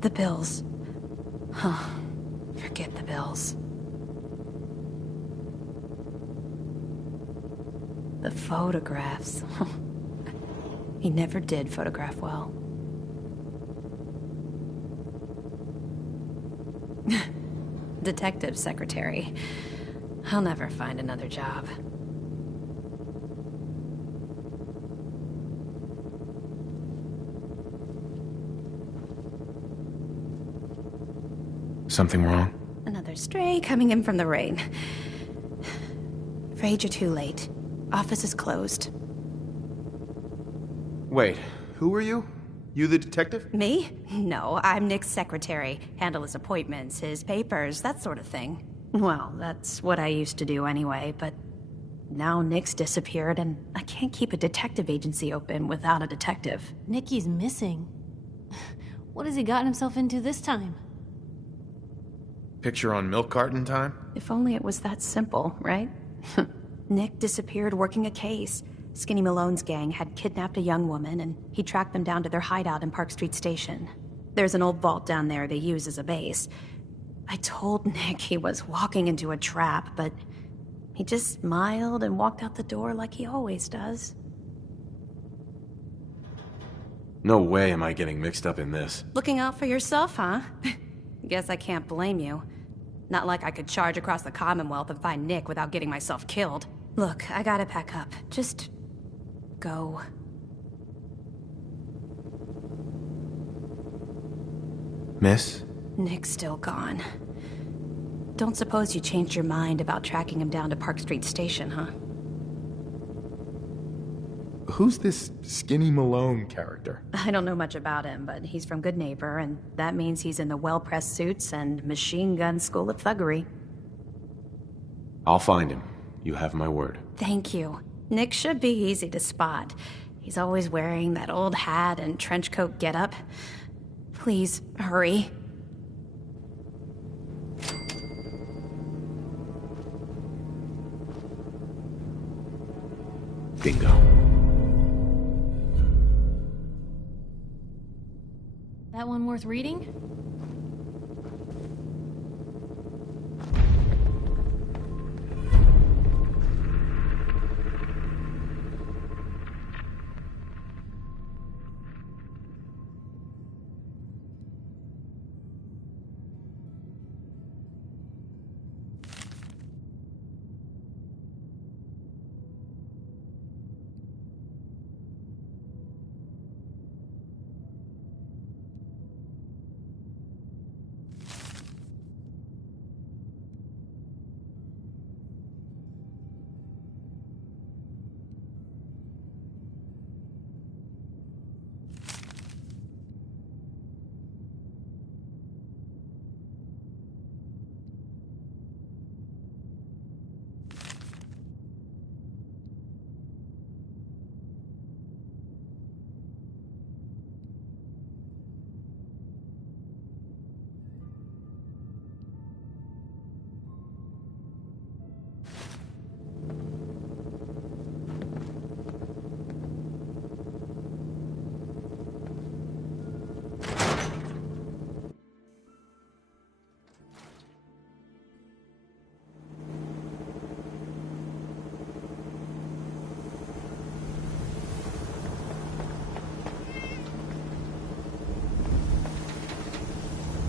The bills. Huh. Forget the bills. The photographs. He never did photograph well. Detective secretary. I'll never find another job. Something wrong? Another stray coming in from the rain. Afraid you're too late. Office is closed. Wait, who are you? You the detective? Me? No, I'm Nick's secretary. Handle his appointments, his papers, that sort of thing. Well, that's what I used to do anyway, but now Nick's disappeared and I can't keep a detective agency open without a detective. Nicky's missing. What has he gotten himself into this time? Picture on milk carton time? If only it was that simple, right? Nick disappeared working a case. Skinny Malone's gang had kidnapped a young woman, and he tracked them down to their hideout in Park Street Station. There's an old vault down there they use as a base. I told Nick he was walking into a trap, but he just smiled and walked out the door like he always does. No way am I getting mixed up in this. Looking out for yourself, huh? Guess I can't blame you. Not like I could charge across the Commonwealth and find Nick without getting myself killed. Look, I gotta pack up. Just go. Miss? Nick's still gone. Don't suppose you changed your mind about tracking him down to Park Street Station, huh? Who's this Skinny Malone character? I don't know much about him, but he's from Good Neighbor, and that means he's in the well-pressed suits and machine gun school of thuggery. I'll find him. You have my word. Thank you. Nick should be easy to spot. He's always wearing that old hat and trench coat getup. Please, hurry. Bingo. That one worth reading?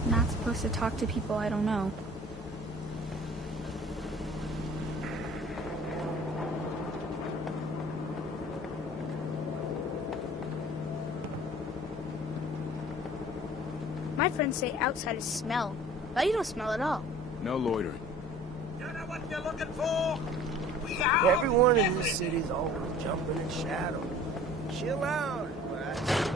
Not supposed to talk to people I don't know. My friends say outsiders smell, but you don't smell at all. No loitering. You know what you're looking for? We are Everyone in this city's always jumping in shadow. Chill out, what I say.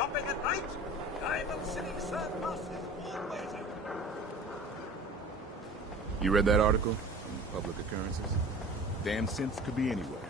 Shopping at night? Diamond City Surplus is always open. You read that article on public occurrences? Damn synths could be anywhere.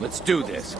Let's do this.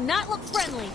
do not look friendly.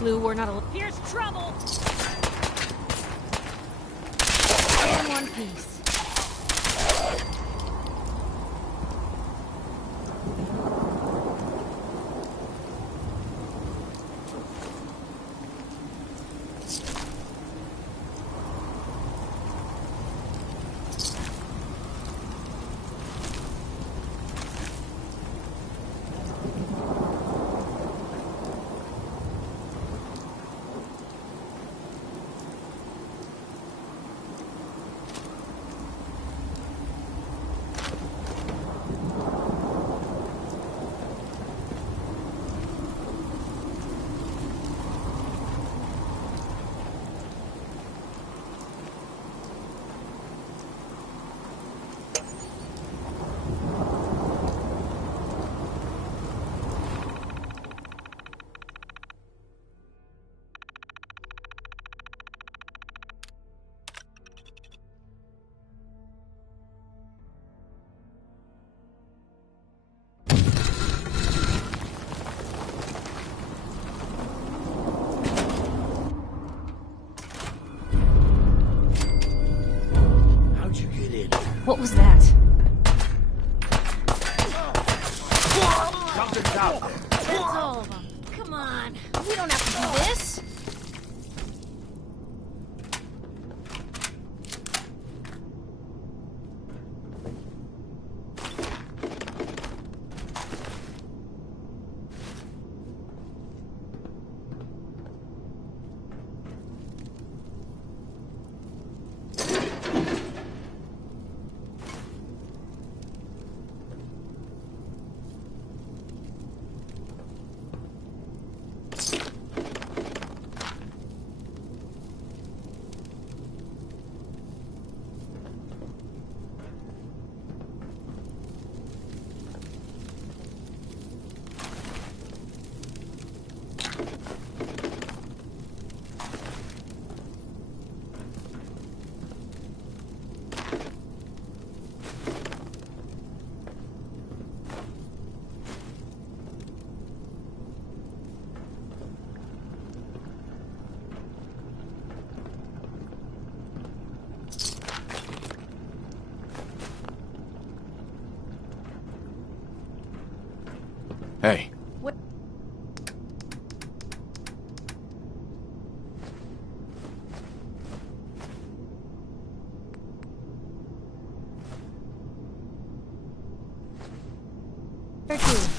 Blue, we're not alone. Here's trouble! In one piece. What was that? Something's out. That's all of them. Come on. We don't have to do this. Hey. What? Where to?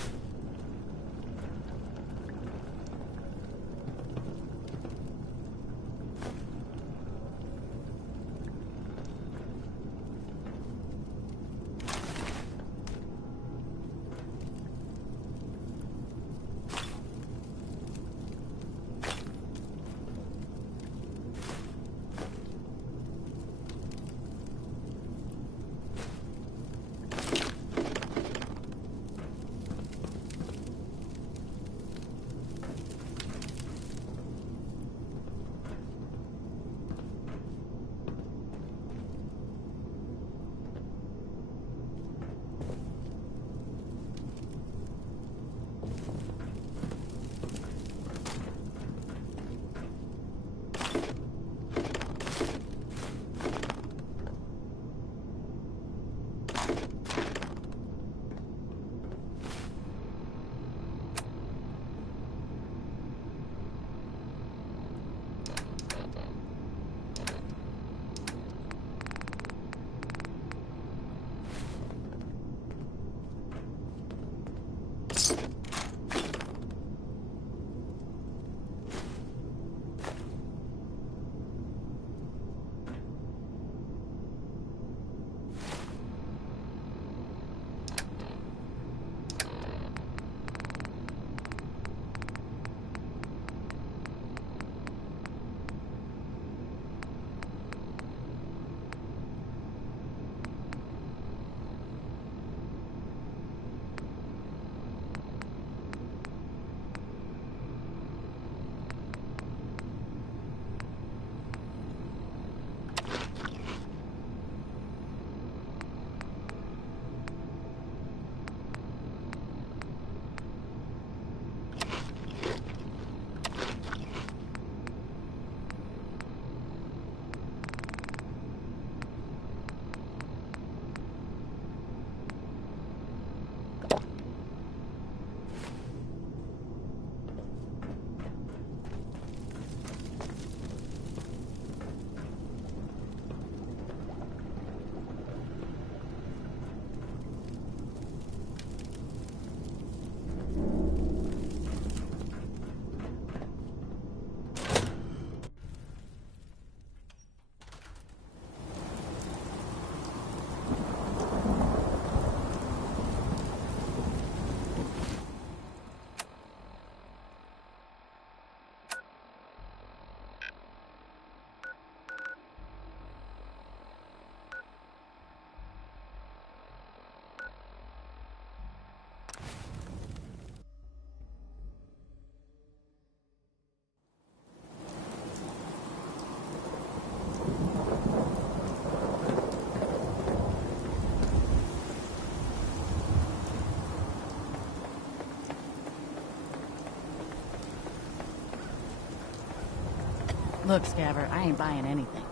Look, Scabber, I ain't buying anything.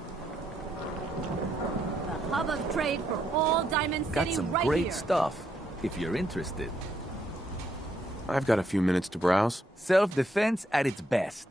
The hub of trade for all Diamond City Got some right great here. stuff, if you're interested. I've got a few minutes to browse. Self-defense at its best.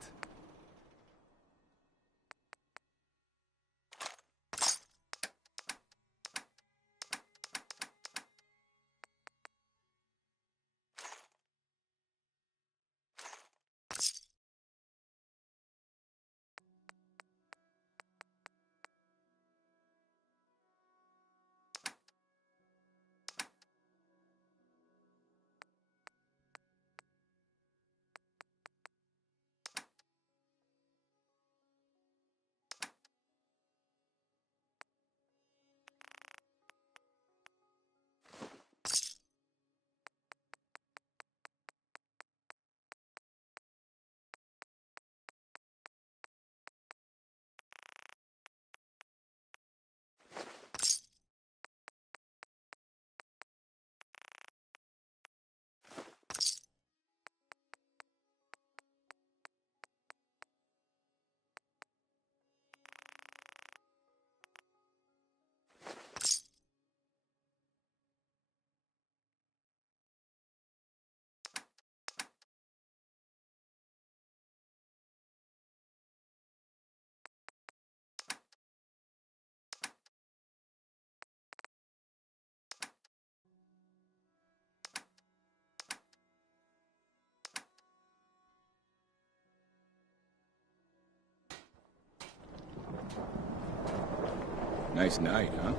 Nice night, huh?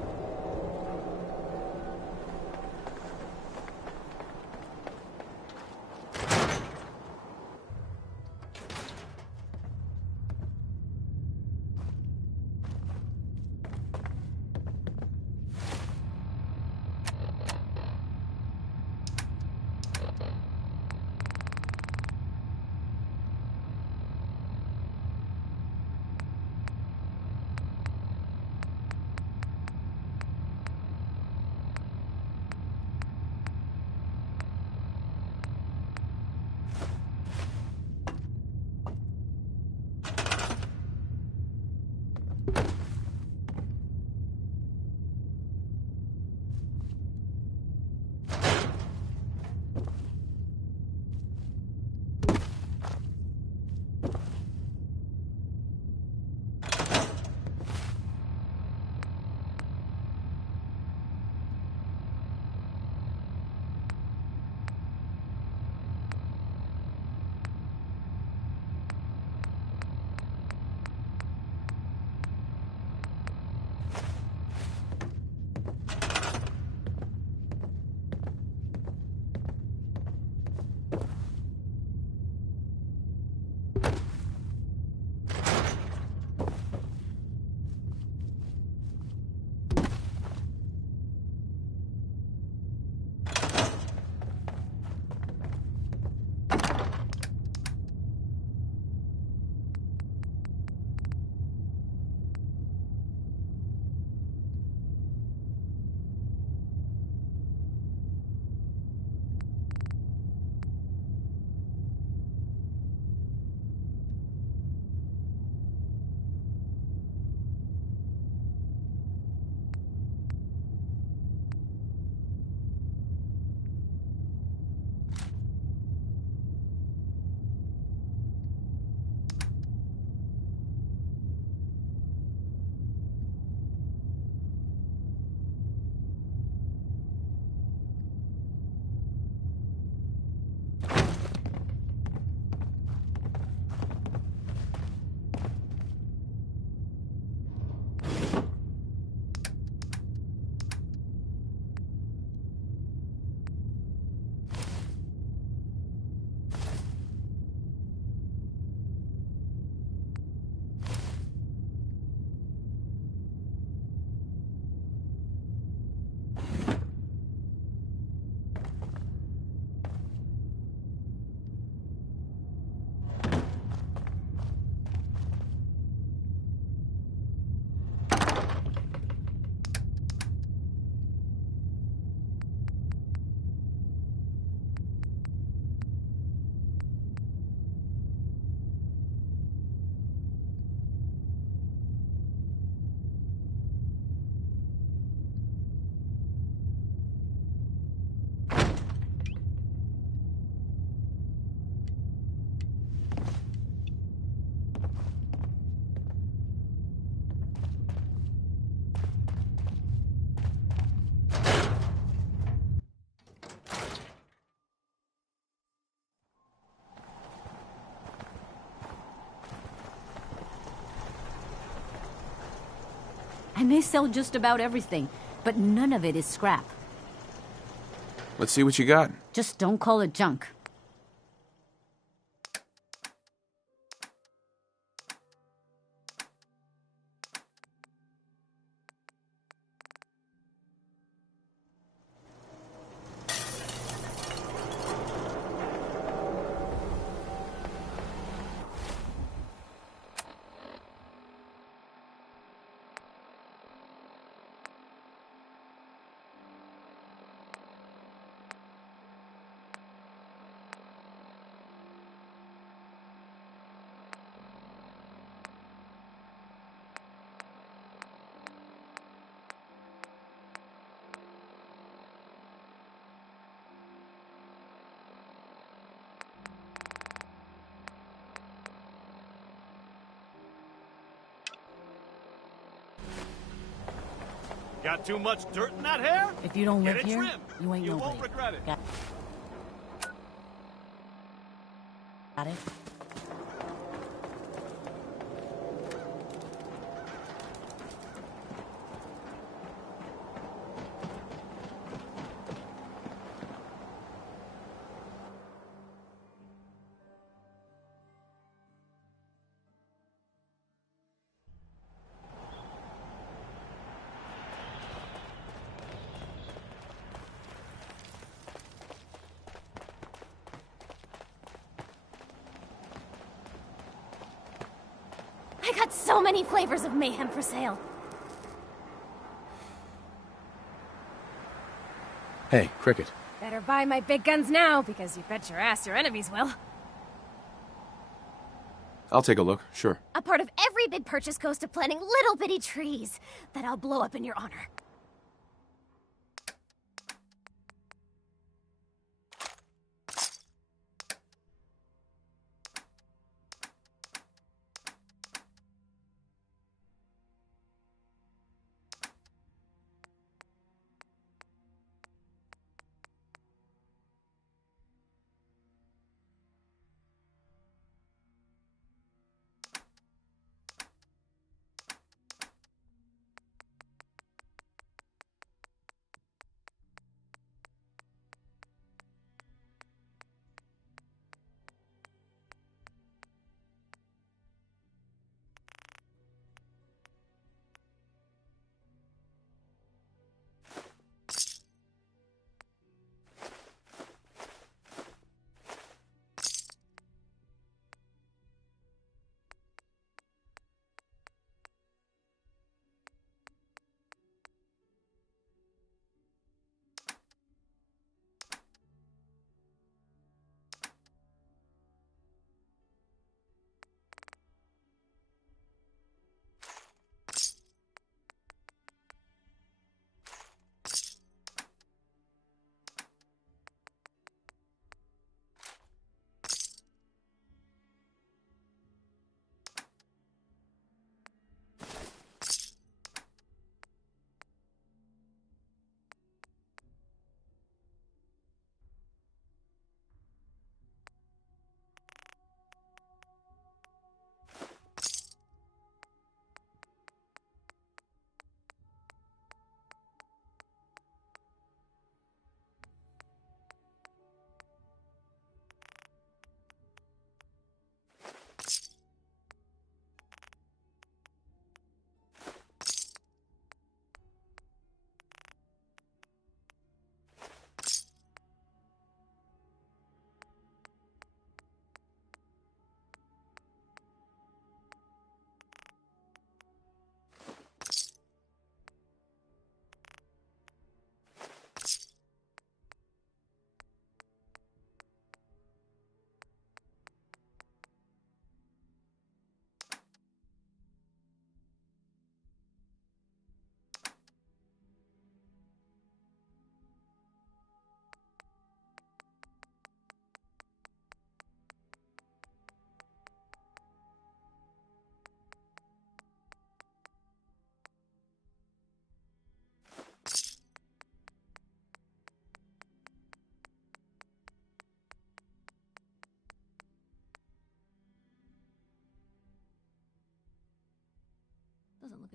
I may sell just about everything, but none of it is scrap. Let's see what you got. Just don't call it junk. Got too much dirt in that hair? If you don't Get live it here, trimmed. you ain't You nobody. won't regret it. Got it? I got so many flavors of mayhem for sale. Hey, Cricket. Better buy my big guns now, because you bet your ass your enemies will. I'll take a look, sure. A part of every big purchase goes to planting little bitty trees that I'll blow up in your honor.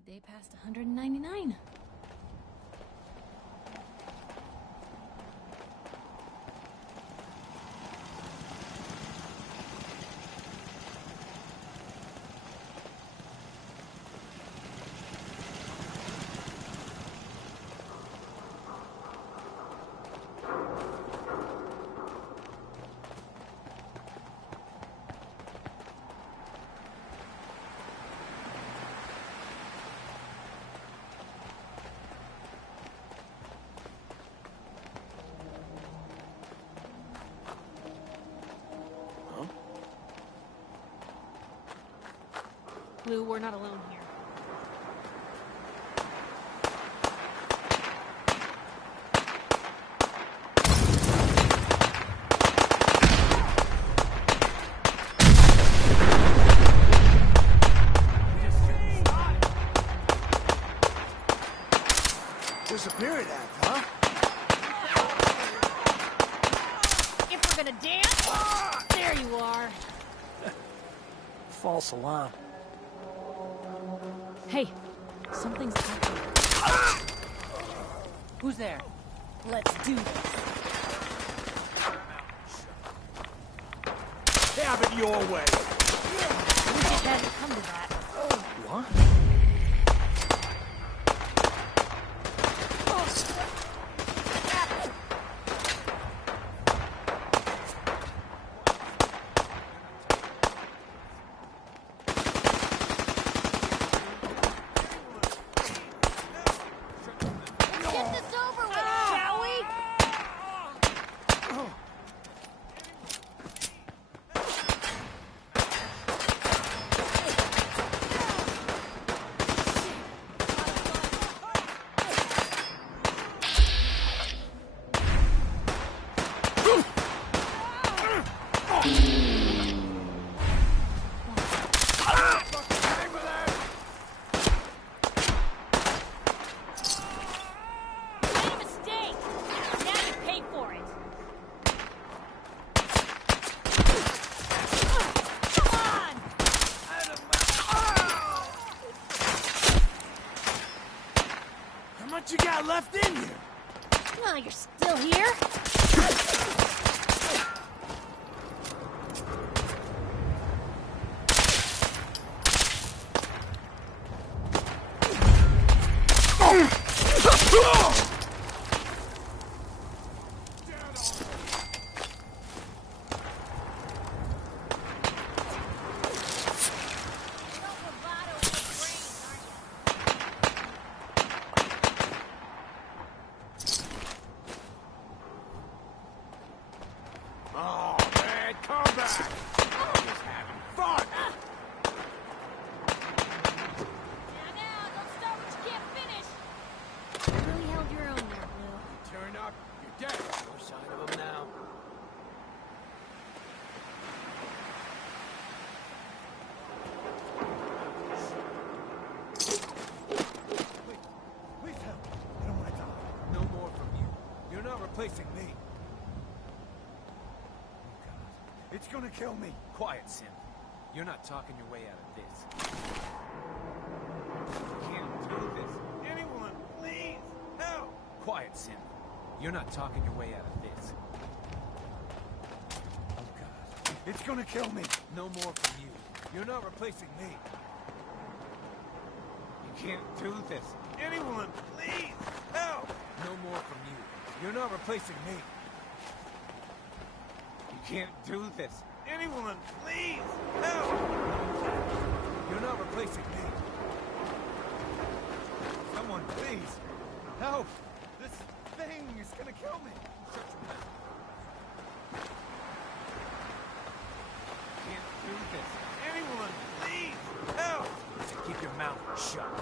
day past 199. Lou, we're not alone here. Disappearing act, huh? If we're gonna dance, there you are. False alarm. Hey, something's happening. Who's there? Let's do this. Have it your way. We just had to come to that. What? Get this over with, shall we? Made a mistake. Now you pay for it. Come on! How much you got left in here? Oh, you're still here? Oh, man, come back! I'm just having fun! Now, don't start what you can't finish. You really held your own there, Blue. Turn up, you're dead. No sign of him now. Please help. I don't want to die. No more from you. You're not replacing me. Oh, God. It's gonna kill me. Quiet, Sim. You're not talking your way out of this. I can't do this. Anyone, please, help! Quiet, Sim. You're not talking your way out of this. Oh, God. It's gonna kill me. No more from you. You're not replacing me. You can't do this. Anyone, please, help! No more from you. You're not replacing me. You can't do this. Anyone, please, help! You're not replacing me. Someone, please, help! This thing is gonna kill me. Shut your mouth. You can't do this. Anyone, please, help! Keep your mouth shut.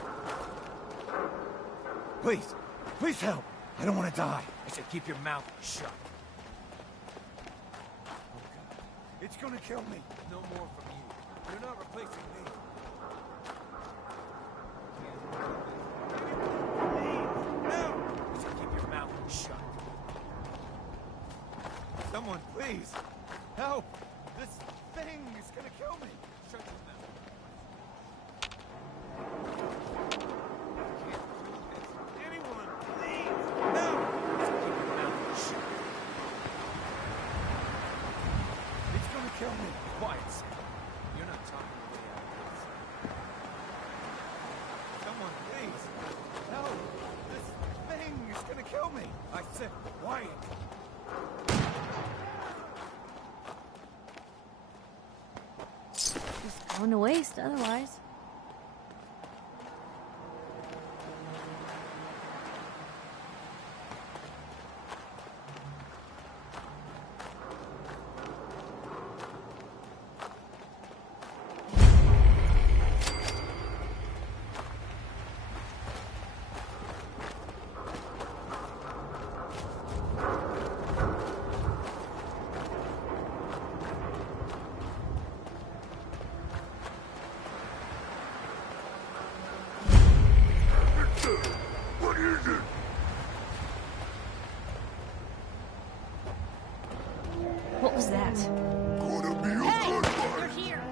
Please, please help. I don't want to die. I said keep your mouth shut. Oh, God. It's gonna kill me. No more from you. You're not replacing me. Please, help! I said keep your mouth shut. Someone, please, help! This thing is gonna kill me. Shut your mouth. kill me. Quiet, Sam. You're not talking your way out of this. Someone, please. No. This thing is gonna kill me. I said quiet. Just going to waste otherwise. What is it? What was that? Gonna be a good one. They're here.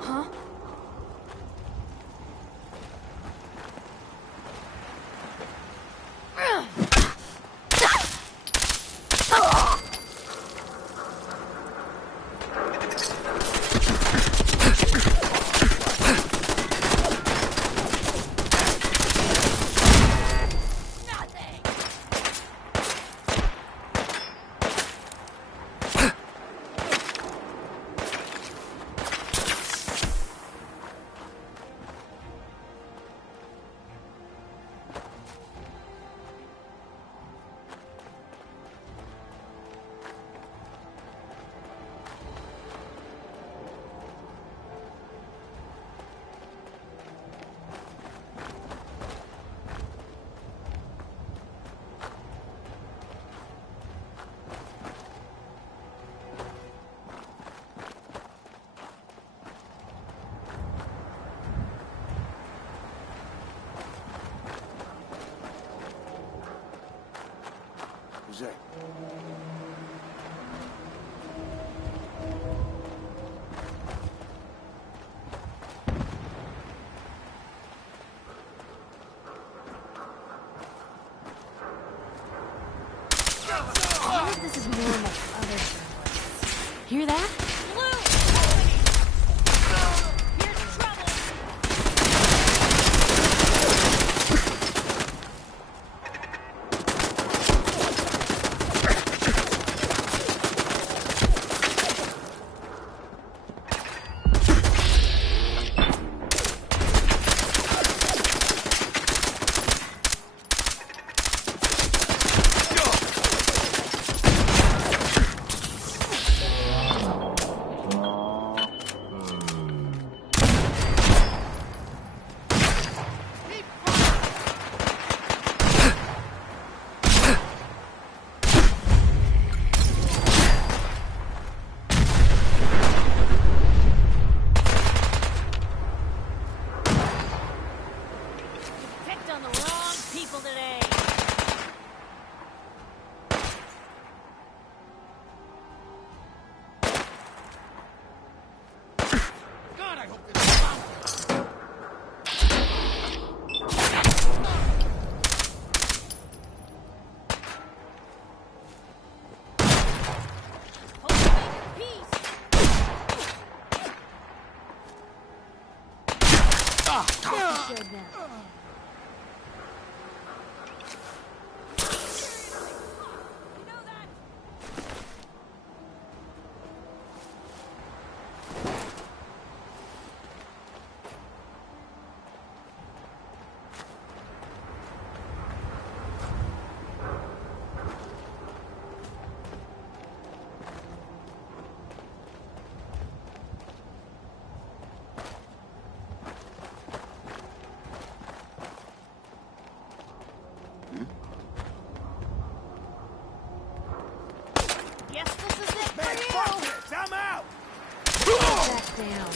Huh? Who's that? I wonder if this is normal for other journalists. Hear that? Picked on the wrong people today. God, I hope this is Good now. Guess this is it Man, for you. fuck this! I'm out! Back down.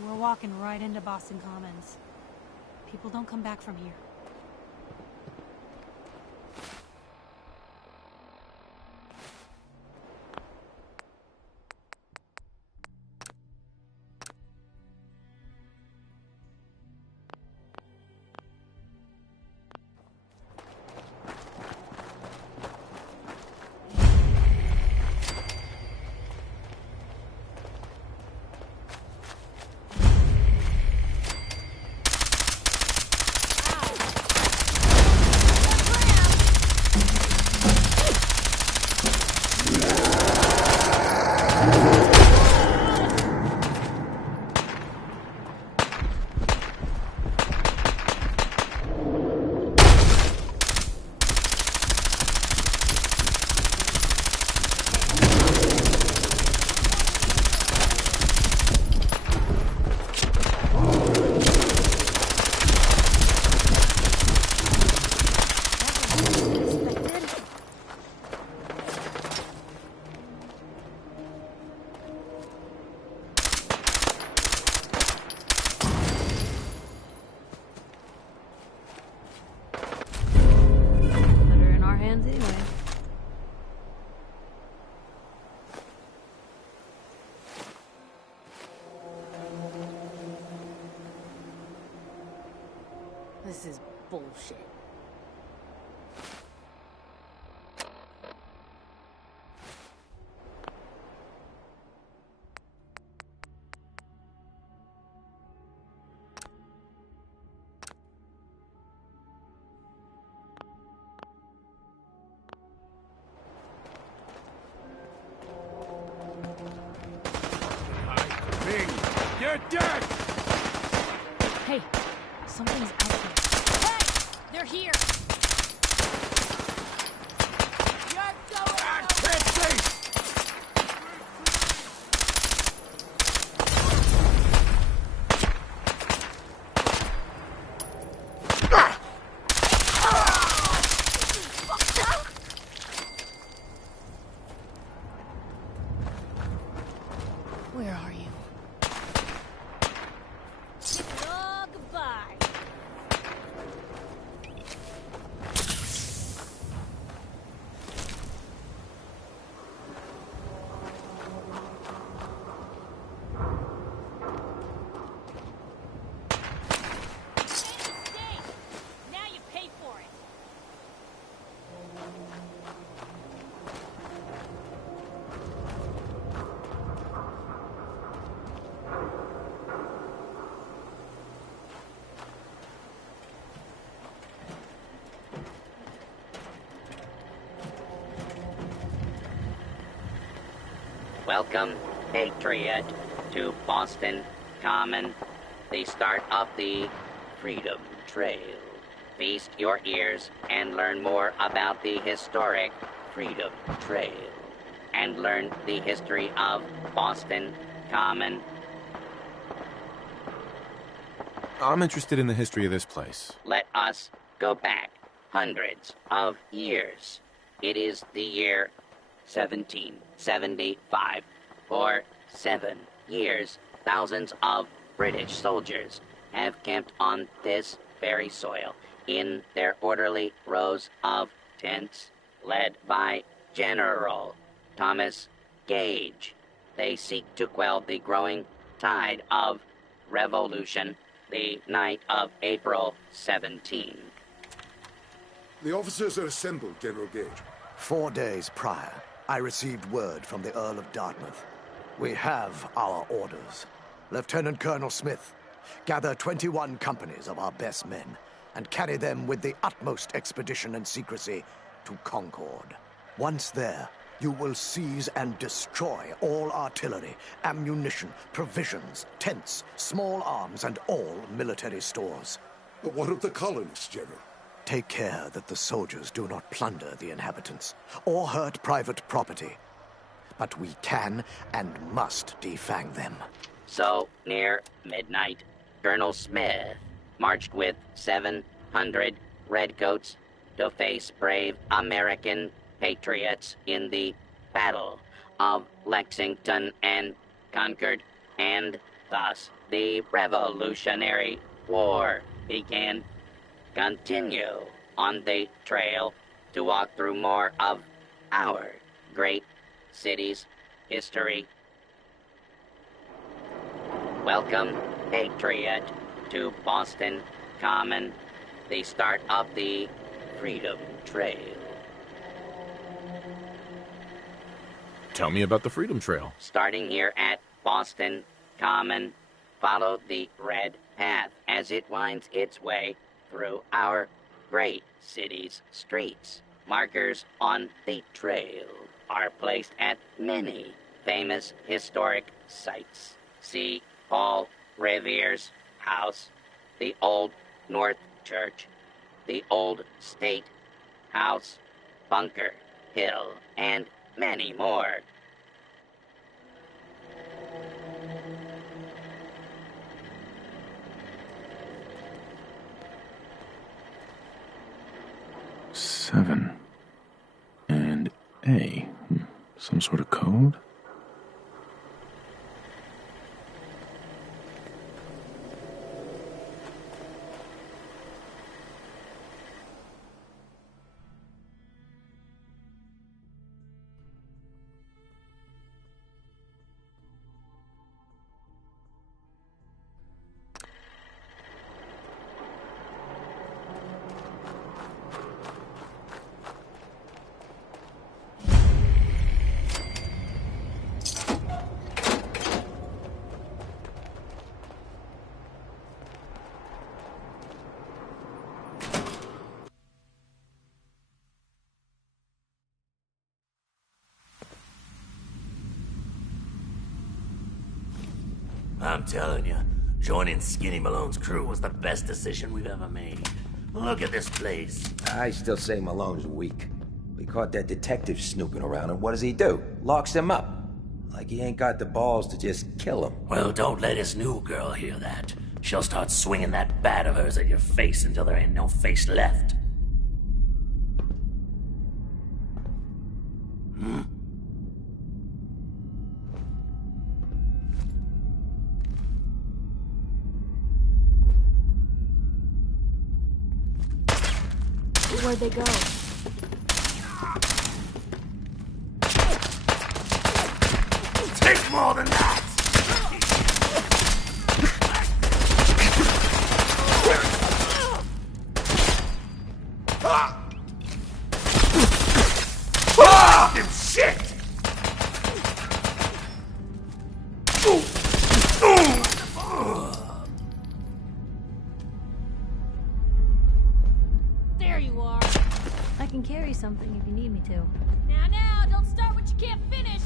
We're walking right into Boston Commons. People don't come back from here. This is bullshit. You're dead! Hey, something's out there. Hey! They're here! You're going I can't see! Where are you? Oh, goodbye. Now you pay for it. Welcome, Patriot, to Boston Common, the start of the Freedom Trail. Feast your ears and learn more about the historic Freedom Trail, and learn the history of Boston Common. I'm interested in the history of this place. Let us go back hundreds of years. It is the year 1775. For 7 years, thousands of British soldiers have camped on this very soil in their orderly rows of tents, led by General Thomas Gage. They seek to quell the growing tide of revolution the night of April 17. The officers are assembled, General Gage. 4 days prior, I received word from the Earl of Dartmouth. We have our orders. Lieutenant Colonel Smith, gather 21 companies of our best men and carry them with the utmost expedition and secrecy to Concord. Once there, you will seize and destroy all artillery, ammunition, provisions, tents, small arms, and all military stores. But what of the colonists, General? Take care that the soldiers do not plunder the inhabitants or hurt private property. But we can and must defang them. So, near midnight, Colonel Smith marched with 700 redcoats to face brave American patriots in the Battle of Lexington and Concord, and thus the Revolutionary War began. Continue on the trail to walk through more of our great city's history. Welcome, Patriot, to Boston Common, the start of the Freedom Trail. Tell me about the Freedom Trail. Starting here at Boston Common, follow the red path as it winds its way through our great city's streets. Markers on the trail are placed at many famous historic sites. See Paul Revere's house, the Old North Church, the Old State House, Bunker Hill, and many more. Seven. And A. Some sort of code? I'm telling you, joining Skinny Malone's crew was the best decision we've ever made. Look at this place. I still say Malone's weak. We caught that detective snooping around, and what does he do? Locks him up. Like he ain't got the balls to just kill him. Well, don't let his new girl hear that. She'll start swinging that bat of hers at your face until there ain't no face left. Where'd they go? Take more than that! Fucking shit! There you are. I can carry something if you need me to. Now, don't start what you can't finish.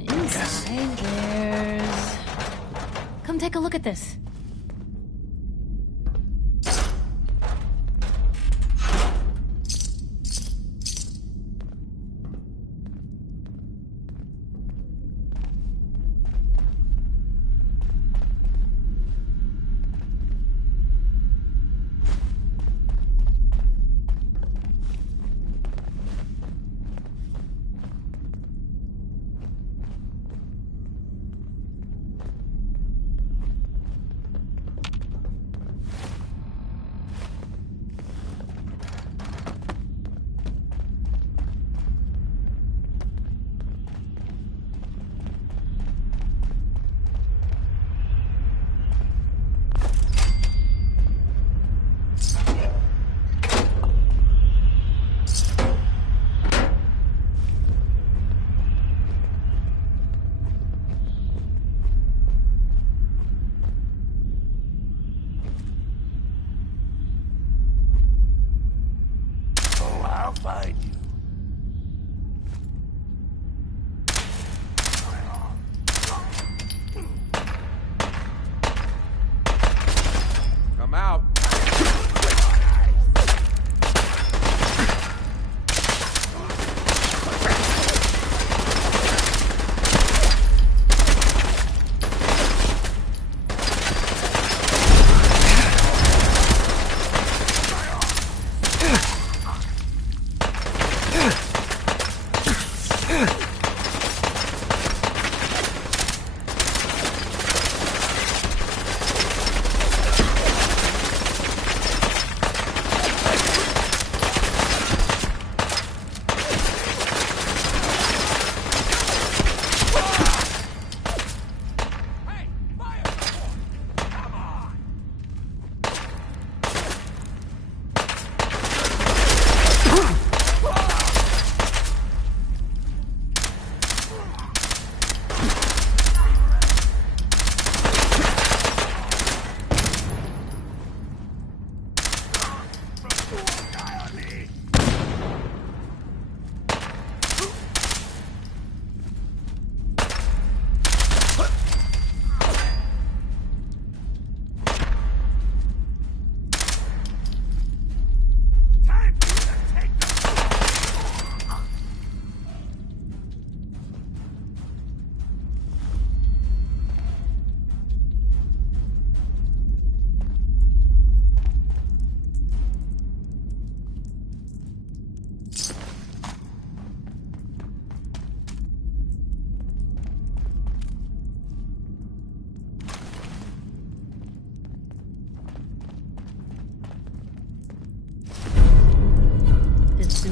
Inside there's... Come take a look at this.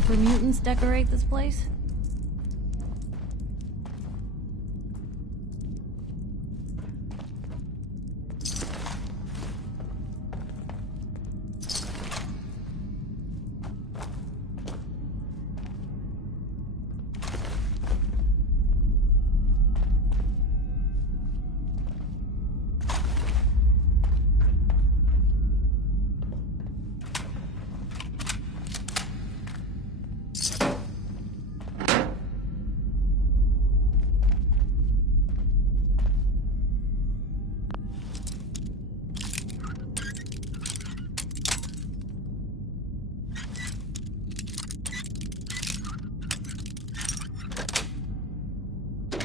super mutants decorate this place?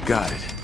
Got it.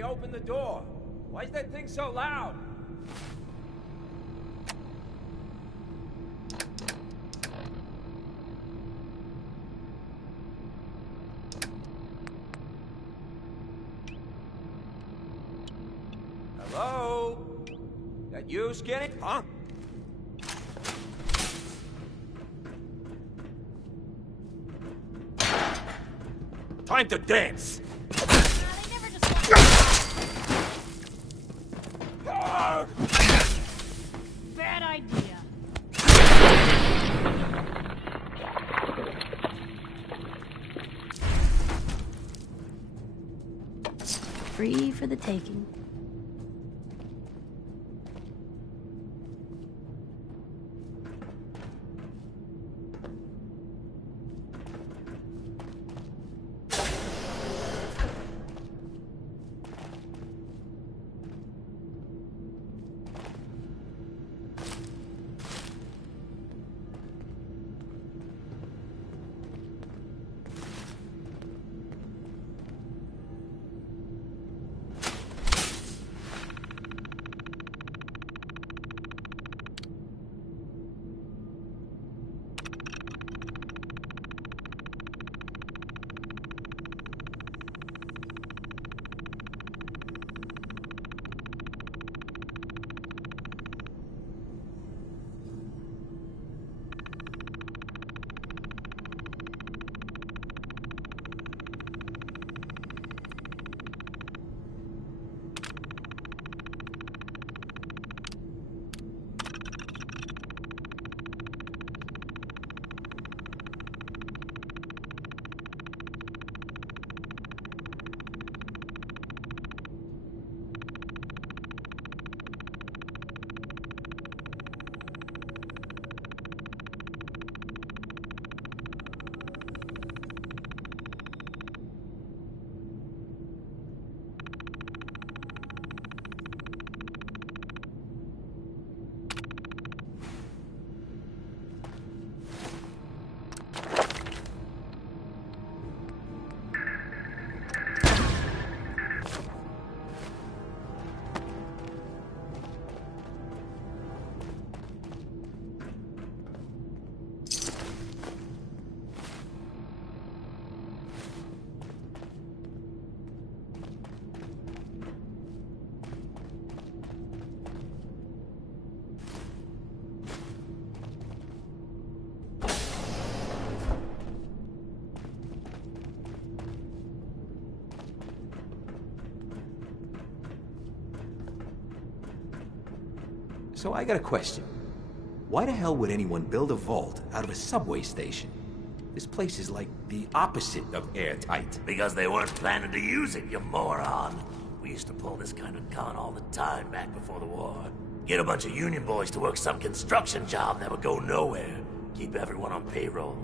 Open the door. Why is that thing so loud? Hello? That you, Skinny? Huh? Time to dance! Bad idea. Free for the taking. So I got a question. Why the hell would anyone build a vault out of a subway station? This place is like the opposite of airtight. Because they weren't planning to use it, you moron. We used to pull this kind of con all the time back before the war. Get a bunch of union boys to work some construction job that would go nowhere. Keep everyone on payroll.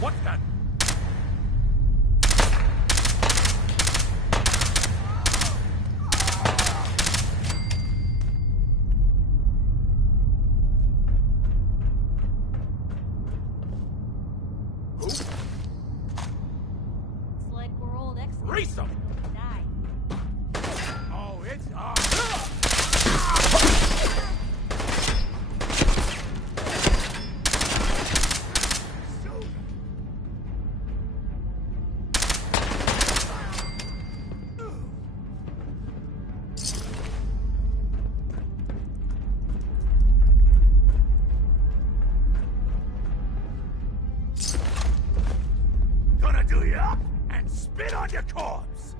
What's that? It's like we're old ex. Race 'em! Die. Oh, it's Gonna do you up and spit on your corpse.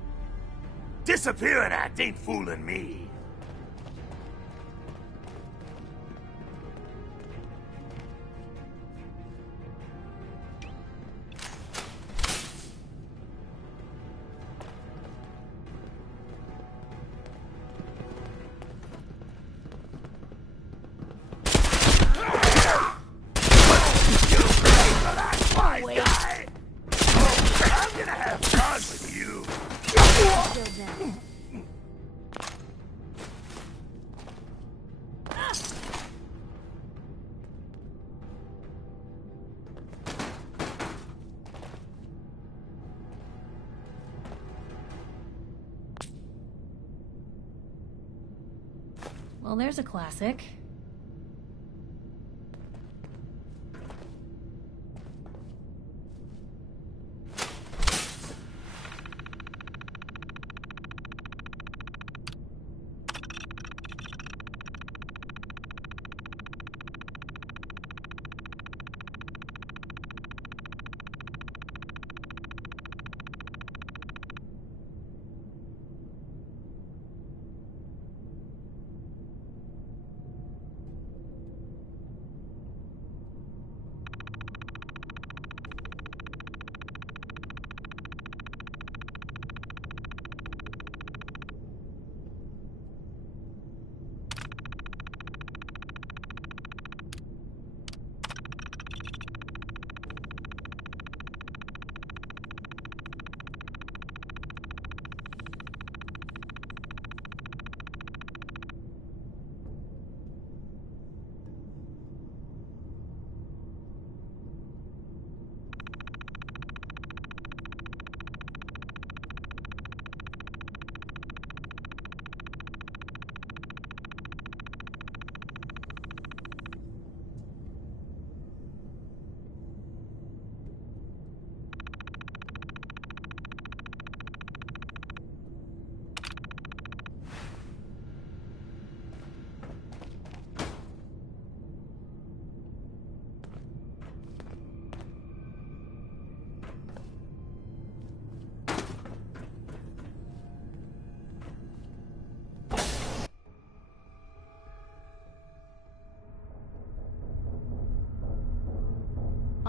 Disappearing act ain't fooling me. I'm gonna have fun with you. Well, there's a classic.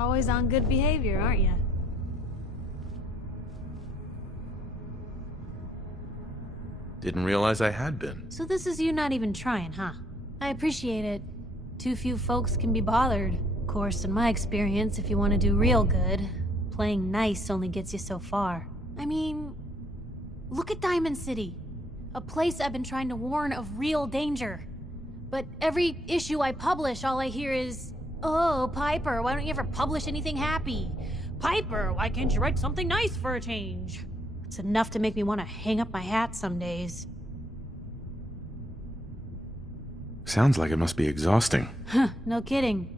Always on good behavior, aren't you? Didn't realize I had been. So this is you not even trying, huh? I appreciate it. Too few folks can be bothered. Of course, in my experience, if you want to do real good, playing nice only gets you so far. I mean, look at Diamond City. A place I've been trying to warn of real danger. But every issue I publish, all I hear is, "Oh, Piper, why don't you ever publish anything happy? Piper, why can't you write something nice for a change?" It's enough to make me want to hang up my hat some days. Sounds like it must be exhausting. Huh, no kidding.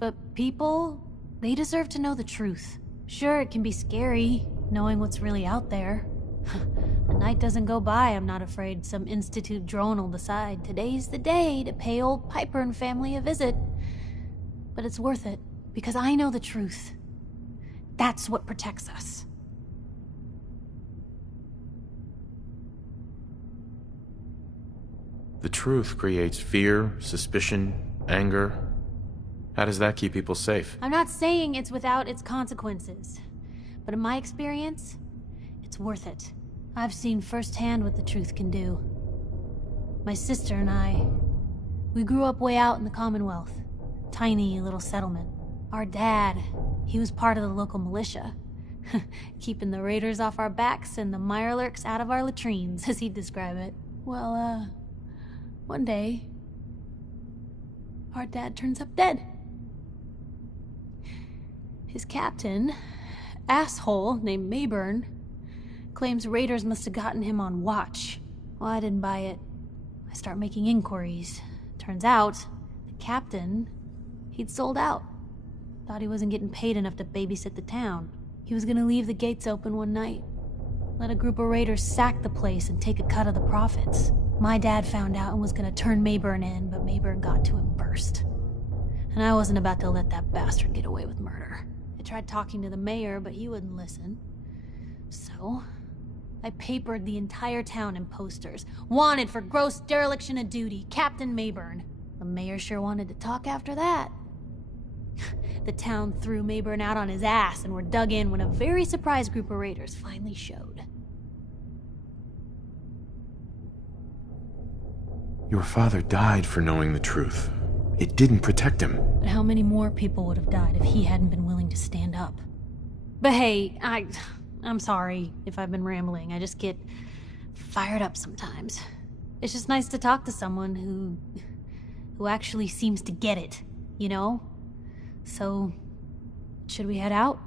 But people, they deserve to know the truth. Sure, it can be scary, knowing what's really out there. A night doesn't go by, I'm not afraid some Institute drone will decide today's the day to pay old Piper and family a visit. But it's worth it, because I know the truth. That's what protects us. The truth creates fear, suspicion, anger. How does that keep people safe? I'm not saying it's without its consequences, but in my experience, it's worth it. I've seen firsthand what the truth can do. My sister and I, we grew up way out in the Commonwealth. Tiny little settlement. Our dad, he was part of the local militia. Keeping the raiders off our backs and the mirelurks out of our latrines, as he'd describe it. Well, one day, our dad turns up dead. His captain, asshole named Mayburn, claims raiders must have gotten him on watch. Well, I didn't buy it. I start making inquiries. Turns out, the captain, he'd sold out. Thought he wasn't getting paid enough to babysit the town. He was gonna leave the gates open one night. Let a group of raiders sack the place and take a cut of the profits. My dad found out and was gonna turn Mayburn in, but Mayburn got to him first. And I wasn't about to let that bastard get away with murder. I tried talking to the mayor, but he wouldn't listen. So, I papered the entire town in posters. Wanted for gross dereliction of duty, Captain Mayburn. The mayor sure wanted to talk after that. The town threw Mayburn out on his ass and were dug in when a very surprised group of raiders finally showed. Your father died for knowing the truth. It didn't protect him. But how many more people would have died if he hadn't been willing to stand up? But hey, I'm sorry if I've been rambling. I just get fired up sometimes. It's just nice to talk to someone who actually seems to get it, you know? So, should we head out?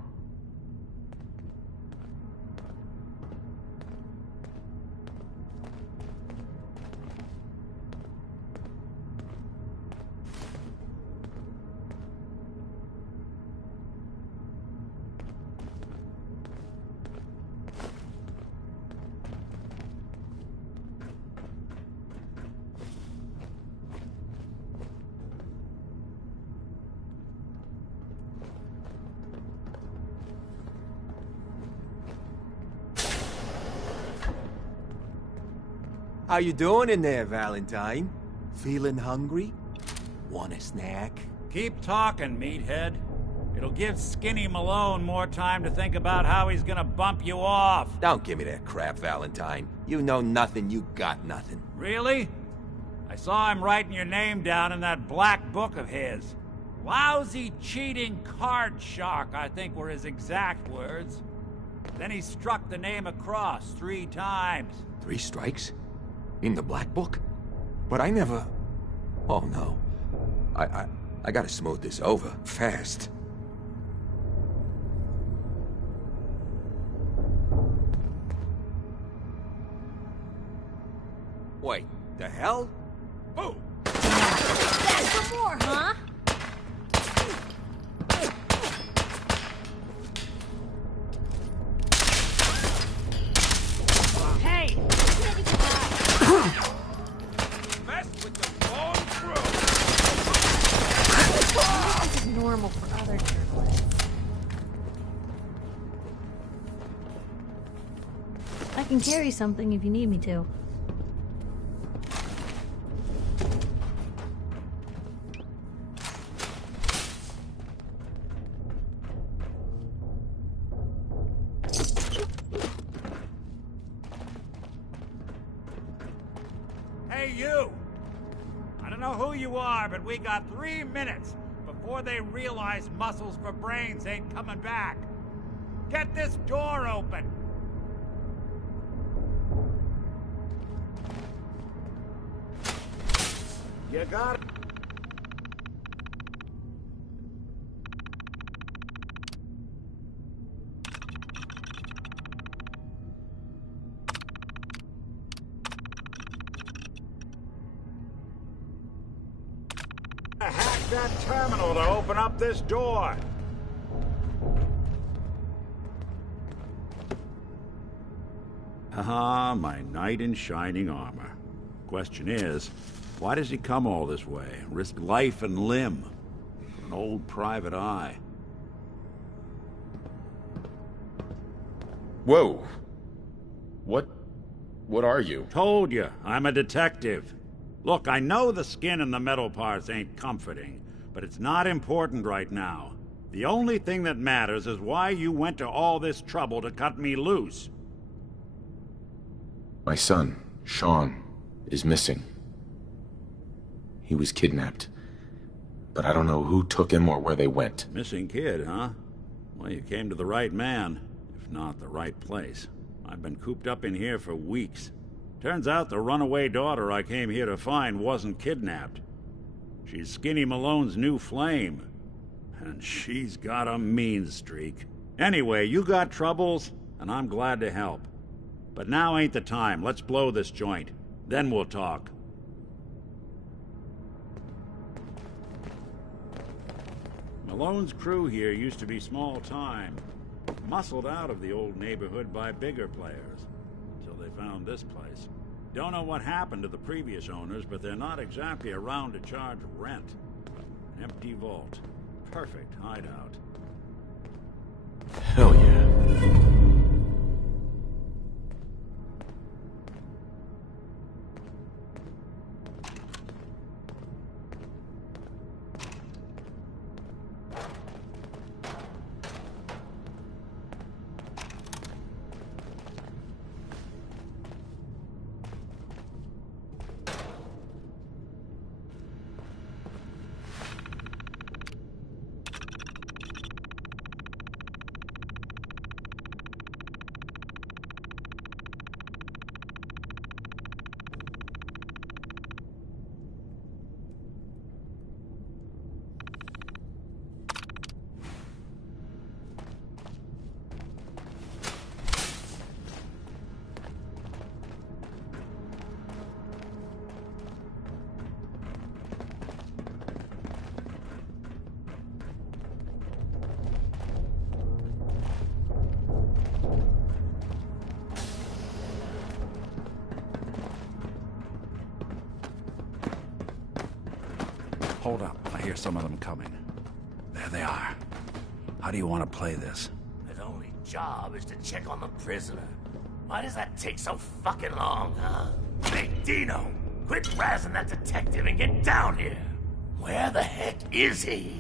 How you doing in there, Valentine? Feeling hungry? Want a snack? Keep talking, meathead. It'll give Skinny Malone more time to think about how he's gonna bump you off. Don't give me that crap, Valentine. You know nothing, you got nothing. Really? I saw him writing your name down in that black book of his. Lousy, cheating card shark, I think were his exact words. Then he struck the name across 3 times. 3 strikes? In the black book? But I never... Oh no. I gotta smooth this over, fast. Wait, the hell? Oh! That's some more, huh? Hey! Mess with the wrong crew! This is normal for other journalists. I can carry something if you need me to. Hey, you! I don't know who you are, but we got 3 minutes before they realize muscles for brains ain't coming back. Get this door open! You got it? Hack that terminal to open up this door. Ah, my knight in shining armor. Question is, why does he come all this way? Risk life and limb for an old private eye. Whoa. What are you? Told you, I'm a detective. Look, I know the skin and the metal parts ain't comforting, but it's not important right now. The only thing that matters is why you went to all this trouble to cut me loose. My son, Sean, is missing. He was kidnapped, but I don't know who took him or where they went. Missing kid, huh? Well, you came to the right man, if not the right place. I've been cooped up in here for weeks. Turns out the runaway daughter I came here to find wasn't kidnapped. She's Skinny Malone's new flame. And she's got a mean streak. Anyway, you got troubles, and I'm glad to help. But now ain't the time. Let's blow this joint. Then we'll talk. Malone's crew here used to be small time. Muscled out of the old neighborhood by bigger players. Until they found this place. Don't know what happened to the previous owners, but they're not exactly around to charge rent. An empty vault. Perfect hideout. Hell yeah. Hold up. I hear some of them coming. There they are. How do you want to play this? His only job is to check on the prisoner. Why does that take so fucking long, huh? Hey, Dino! Quit razzing that detective and get down here! Where the heck is he?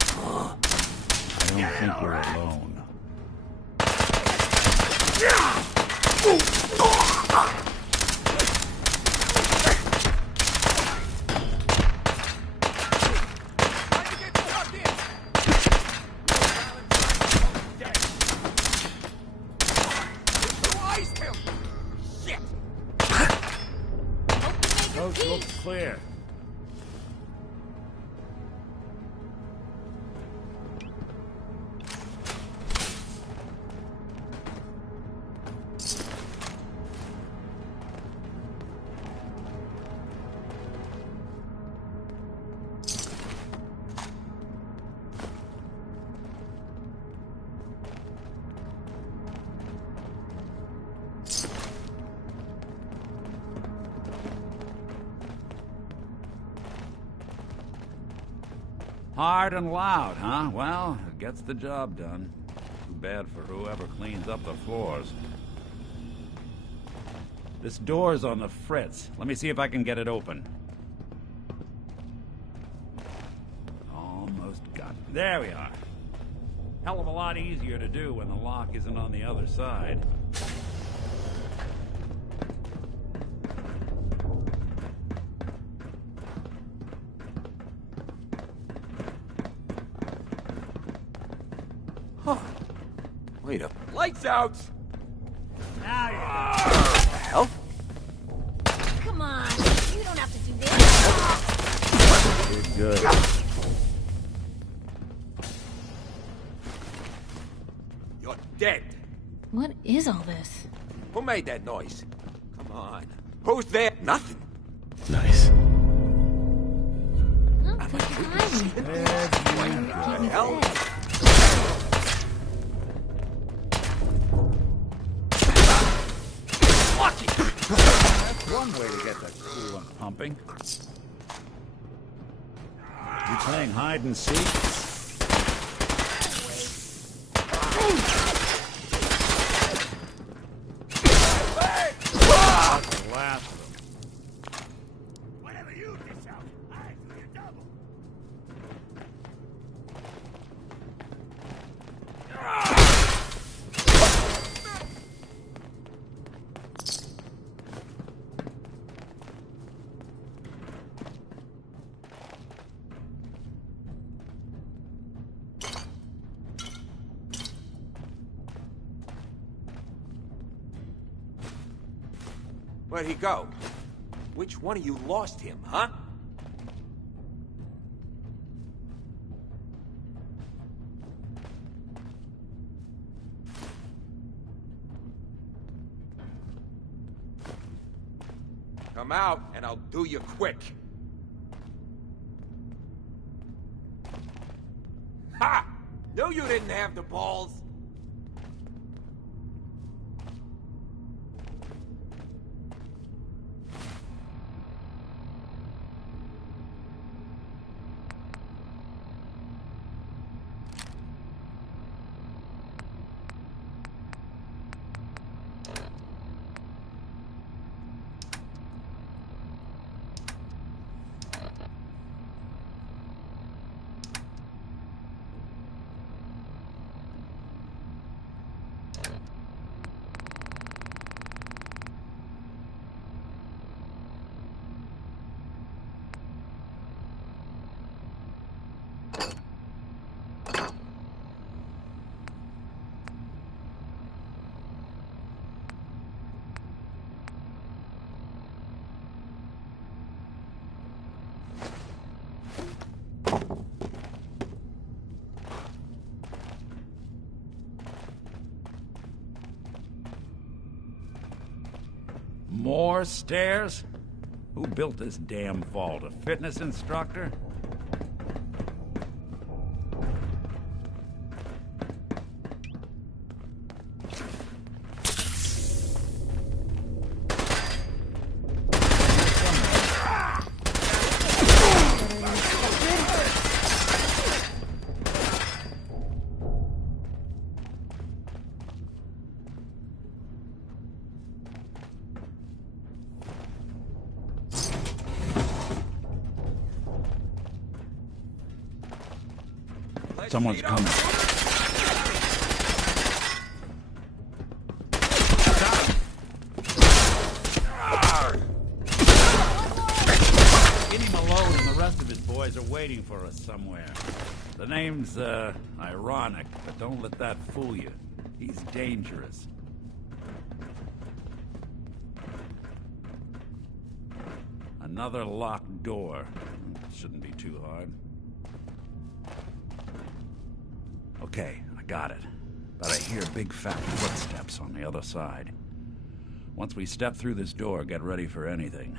I don't think you're alone. Coast looks clear. Hard and loud, huh? Well, it gets the job done. Too bad for whoever cleans up the floors. This door's on the fritz. Let me see if I can get it open. Almost got it. There we are. Hell of a lot easier to do when the lock isn't on the other side. Huh. Wait up. Lights out! Now you hell? Come on, you don't have to do this. Good. You're dead. What is all this? Who made that noise? Come on. Who's there? Nothing. Nice. Oh, good timing. Keep me hell? fed. That's one way to get the coolant pumping. You playing hide and seek? That's the last of them. Whatever you dish out, I do your double. Where'd he go? Which one of you lost him, huh? Come out, and I'll do you quick. Ha! Knew you didn't have the balls. More stairs? Who built this damn vault? A fitness instructor? Someone's coming. Skinny Malone and the rest of his boys are waiting for us somewhere. The name's, ironic, but don't let that fool you. He's dangerous. Another locked door. Shouldn't be too hard. Okay, I got it. But I hear big fat footsteps on the other side. Once we step through this door, get ready for anything.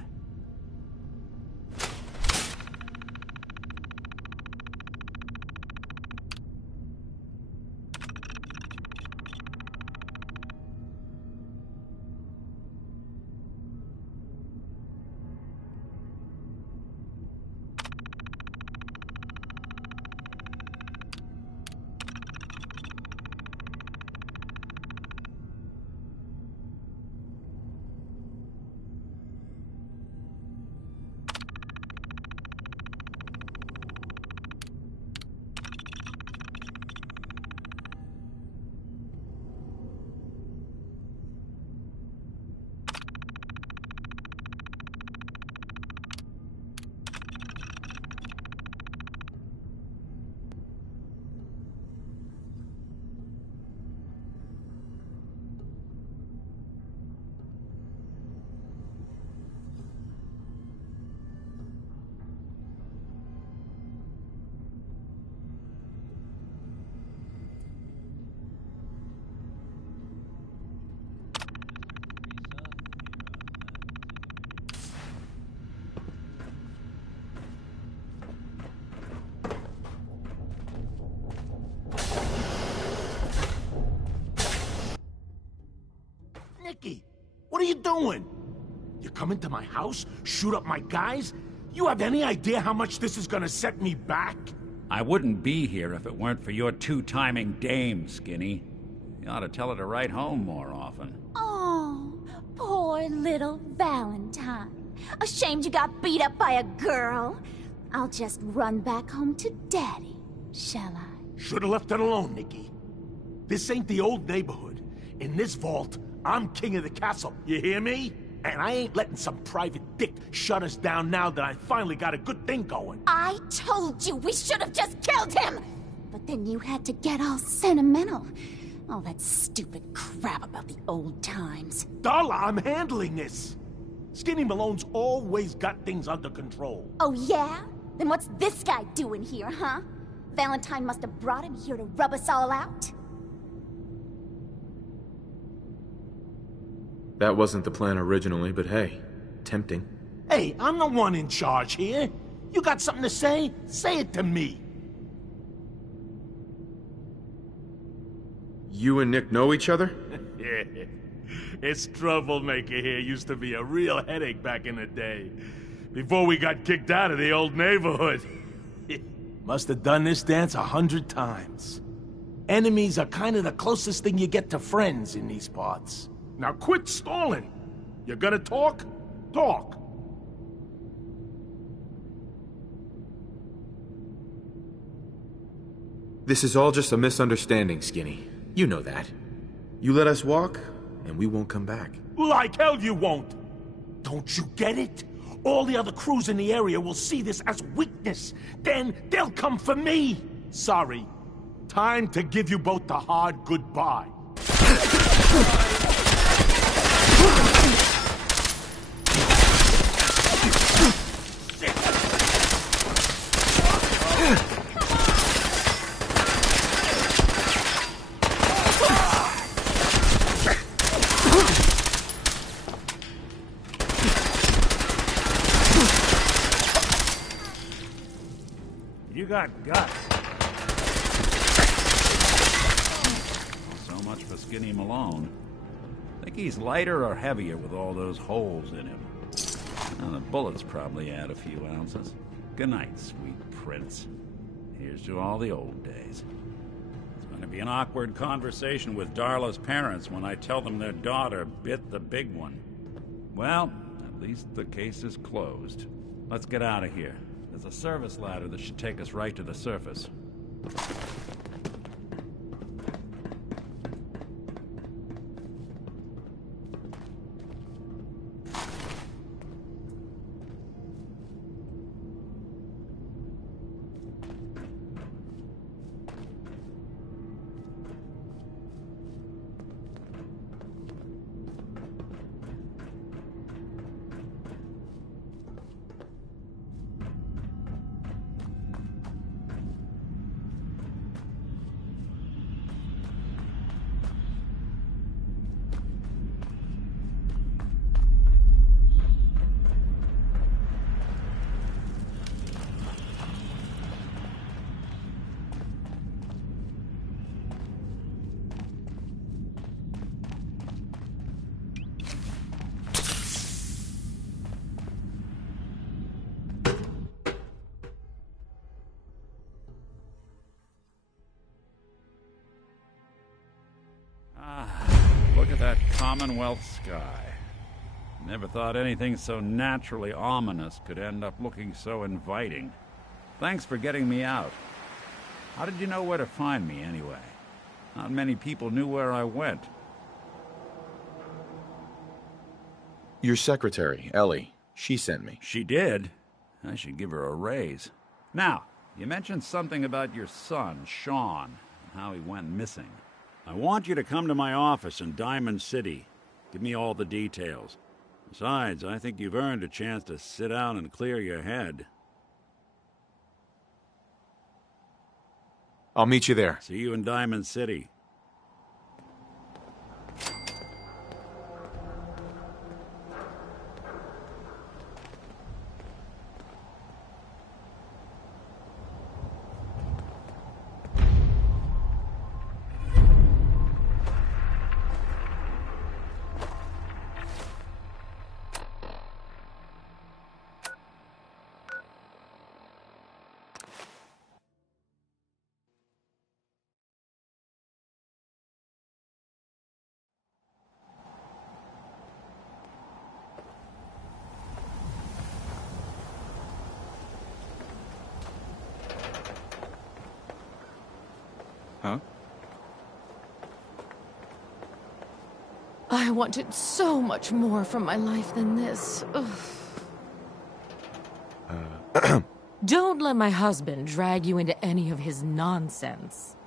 doing? You come into my house, shoot up my guys? You have any idea how much this is gonna set me back? I wouldn't be here if it weren't for your two-timing dame, Skinny. You ought to tell her to write home more often. Oh, poor little Valentine. Ashamed you got beat up by a girl? I'll just run back home to Daddy, shall I? Should've left it alone, Nikki. This ain't the old neighborhood. In this vault, I'm king of the castle, you hear me? And I ain't letting some private dick shut us down now that I finally got a good thing going. I told you we should have just killed him! But then you had to get all sentimental. All that stupid crap about the old times. Darla, I'm handling this. Skinny Malone's always got things under control. Oh yeah? Then what's this guy doing here, huh? Valentine must have brought him here to rub us all out? That wasn't the plan originally, but hey, tempting. Hey, I'm the one in charge here. You got something to say? Say it to me. You and Nick know each other? Yeah. This troublemaker here used to be a real headache back in the day. Before we got kicked out of the old neighborhood. Must have done this dance 100 times. Enemies are kind of the closest thing you get to friends in these parts. Now quit stalling. You gonna talk? Talk. This is all just a misunderstanding, Skinny. You know that. You let us walk, and we won't come back. Like hell you won't! Don't you get it? All the other crews in the area will see this as weakness. Then they'll come for me. Sorry. Time to give you both the hard goodbye. You got guts. So much for Skinny Malone. Think he's lighter or heavier with all those holes in him? Well, the bullets probably add a few ounces. Good night, sweet prince. Here's to all the old days. It's going to be an awkward conversation with Darla's parents when I tell them their daughter bit the big one. Well, at least the case is closed. Let's get out of here. There's a service ladder that should take us right to the surface. Look at that Commonwealth sky. Never thought anything so naturally ominous could end up looking so inviting. Thanks for getting me out. How did you know where to find me, anyway? Not many people knew where I went. Your secretary, Ellie. She sent me. She did? I should give her a raise. Now, you mentioned something about your son, Sean, and how he went missing. I want you to come to my office in Diamond City. Give me all the details. Besides, I think you've earned a chance to sit down and clear your head. I'll meet you there. See you in Diamond City. Huh? I wanted so much more from my life than this. Don't let my husband drag you into any of his nonsense.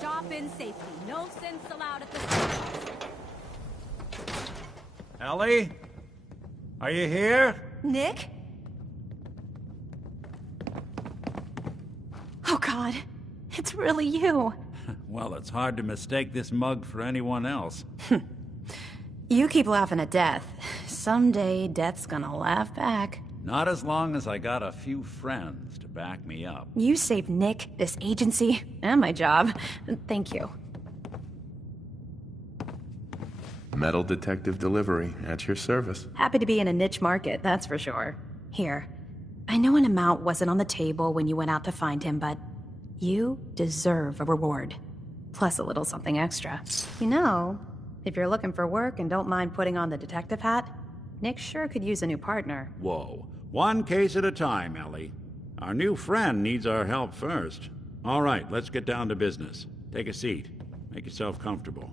Shop in safety. No sins allowed at the store. Ellie? Are you here? Nick? Oh, God. It's really you. Well, it's hard to mistake this mug for anyone else. You keep laughing at death. Someday, death's gonna laugh back. Not as long as I got a few friends to back me up. You saved Nick, this agency, and my job. Thank you. Metal detective delivery at your service. Happy to be in a niche market, that's for sure. Here, I know an amount wasn't on the table when you went out to find him, but you deserve a reward. Plus a little something extra. You know, if you're looking for work and don't mind putting on the detective hat, Nick sure could use a new partner. Whoa. One case at a time, Ellie. Our new friend needs our help first. All right, let's get down to business. Take a seat. Make yourself comfortable.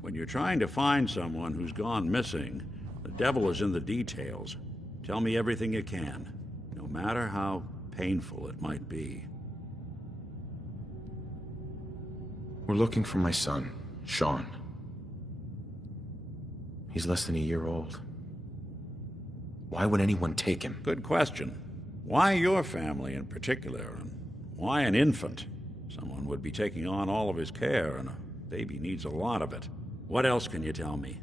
When you're trying to find someone who's gone missing, the devil is in the details. Tell me everything you can, no matter how painful it might be. We're looking for my son, Sean. He's less than a year old. Why would anyone take him? Good question. Why your family in particular, and why an infant? Someone would be taking on all of his care, and a baby needs a lot of it. What else can you tell me?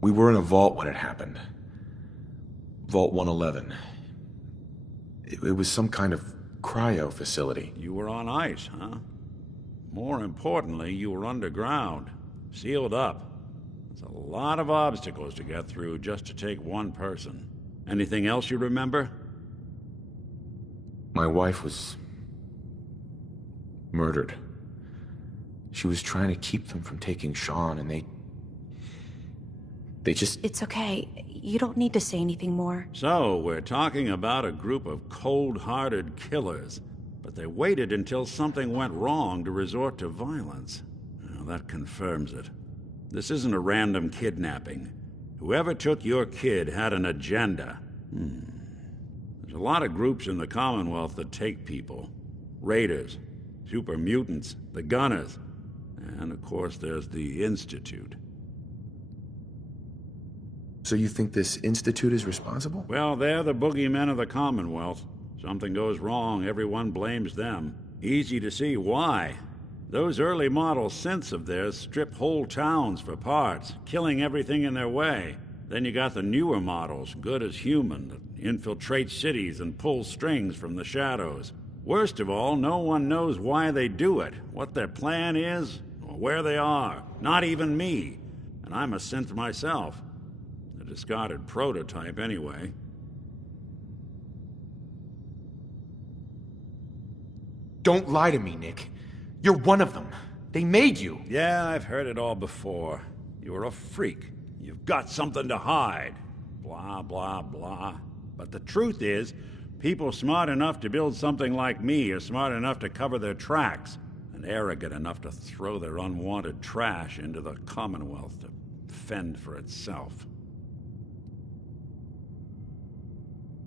We were in a vault when it happened. Vault 111. It was some kind of cryo facility. You were on ice, huh? More importantly, you were underground, sealed up. There's a lot of obstacles to get through just to take one person. Anything else you remember? My wife was murdered. She was trying to keep them from taking Sean, and they just... It's okay. You don't need to say anything more. So, we're talking about a group of cold-hearted killers, but they waited until something went wrong to resort to violence. Well, that confirms it. This isn't a random kidnapping. Whoever took your kid had an agenda. There's a lot of groups in the Commonwealth that take people. Raiders, super mutants, the Gunners, and of course there's the Institute. So you think this Institute is responsible? Well, they're the boogeymen of the Commonwealth. Something goes wrong, everyone blames them. Easy to see why. Those early model synths of theirs strip whole towns for parts, killing everything in their way. Then you got the newer models, good as human, that infiltrate cities and pull strings from the shadows. Worst of all, no one knows why they do it, what their plan is, or where they are. Not even me. And I'm a synth myself. A discarded prototype, anyway. Don't lie to me, Nick. You're one of them. They made you. Yeah, I've heard it all before. You're a freak. You've got something to hide. Blah, blah, blah. But the truth is, people smart enough to build something like me are smart enough to cover their tracks, and arrogant enough to throw their unwanted trash into the Commonwealth to fend for itself.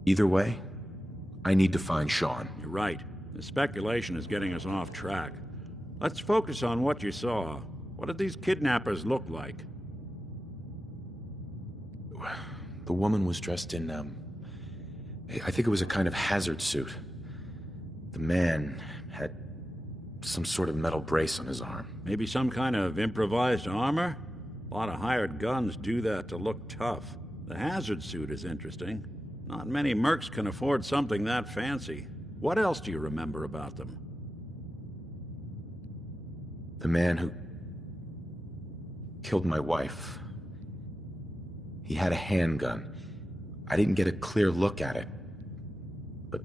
Either way, I need to find Sean. You're right. The speculation is getting us off track. Let's focus on what you saw. What did these kidnappers look like? The woman was dressed in, I think it was a kind of hazard suit. The man had some sort of metal brace on his arm. Maybe some kind of improvised armor? A lot of hired guns do that to look tough. The hazard suit is interesting. Not many mercs can afford something that fancy. What else do you remember about them? The man who killed my wife. He had a handgun. I didn't get a clear look at it. But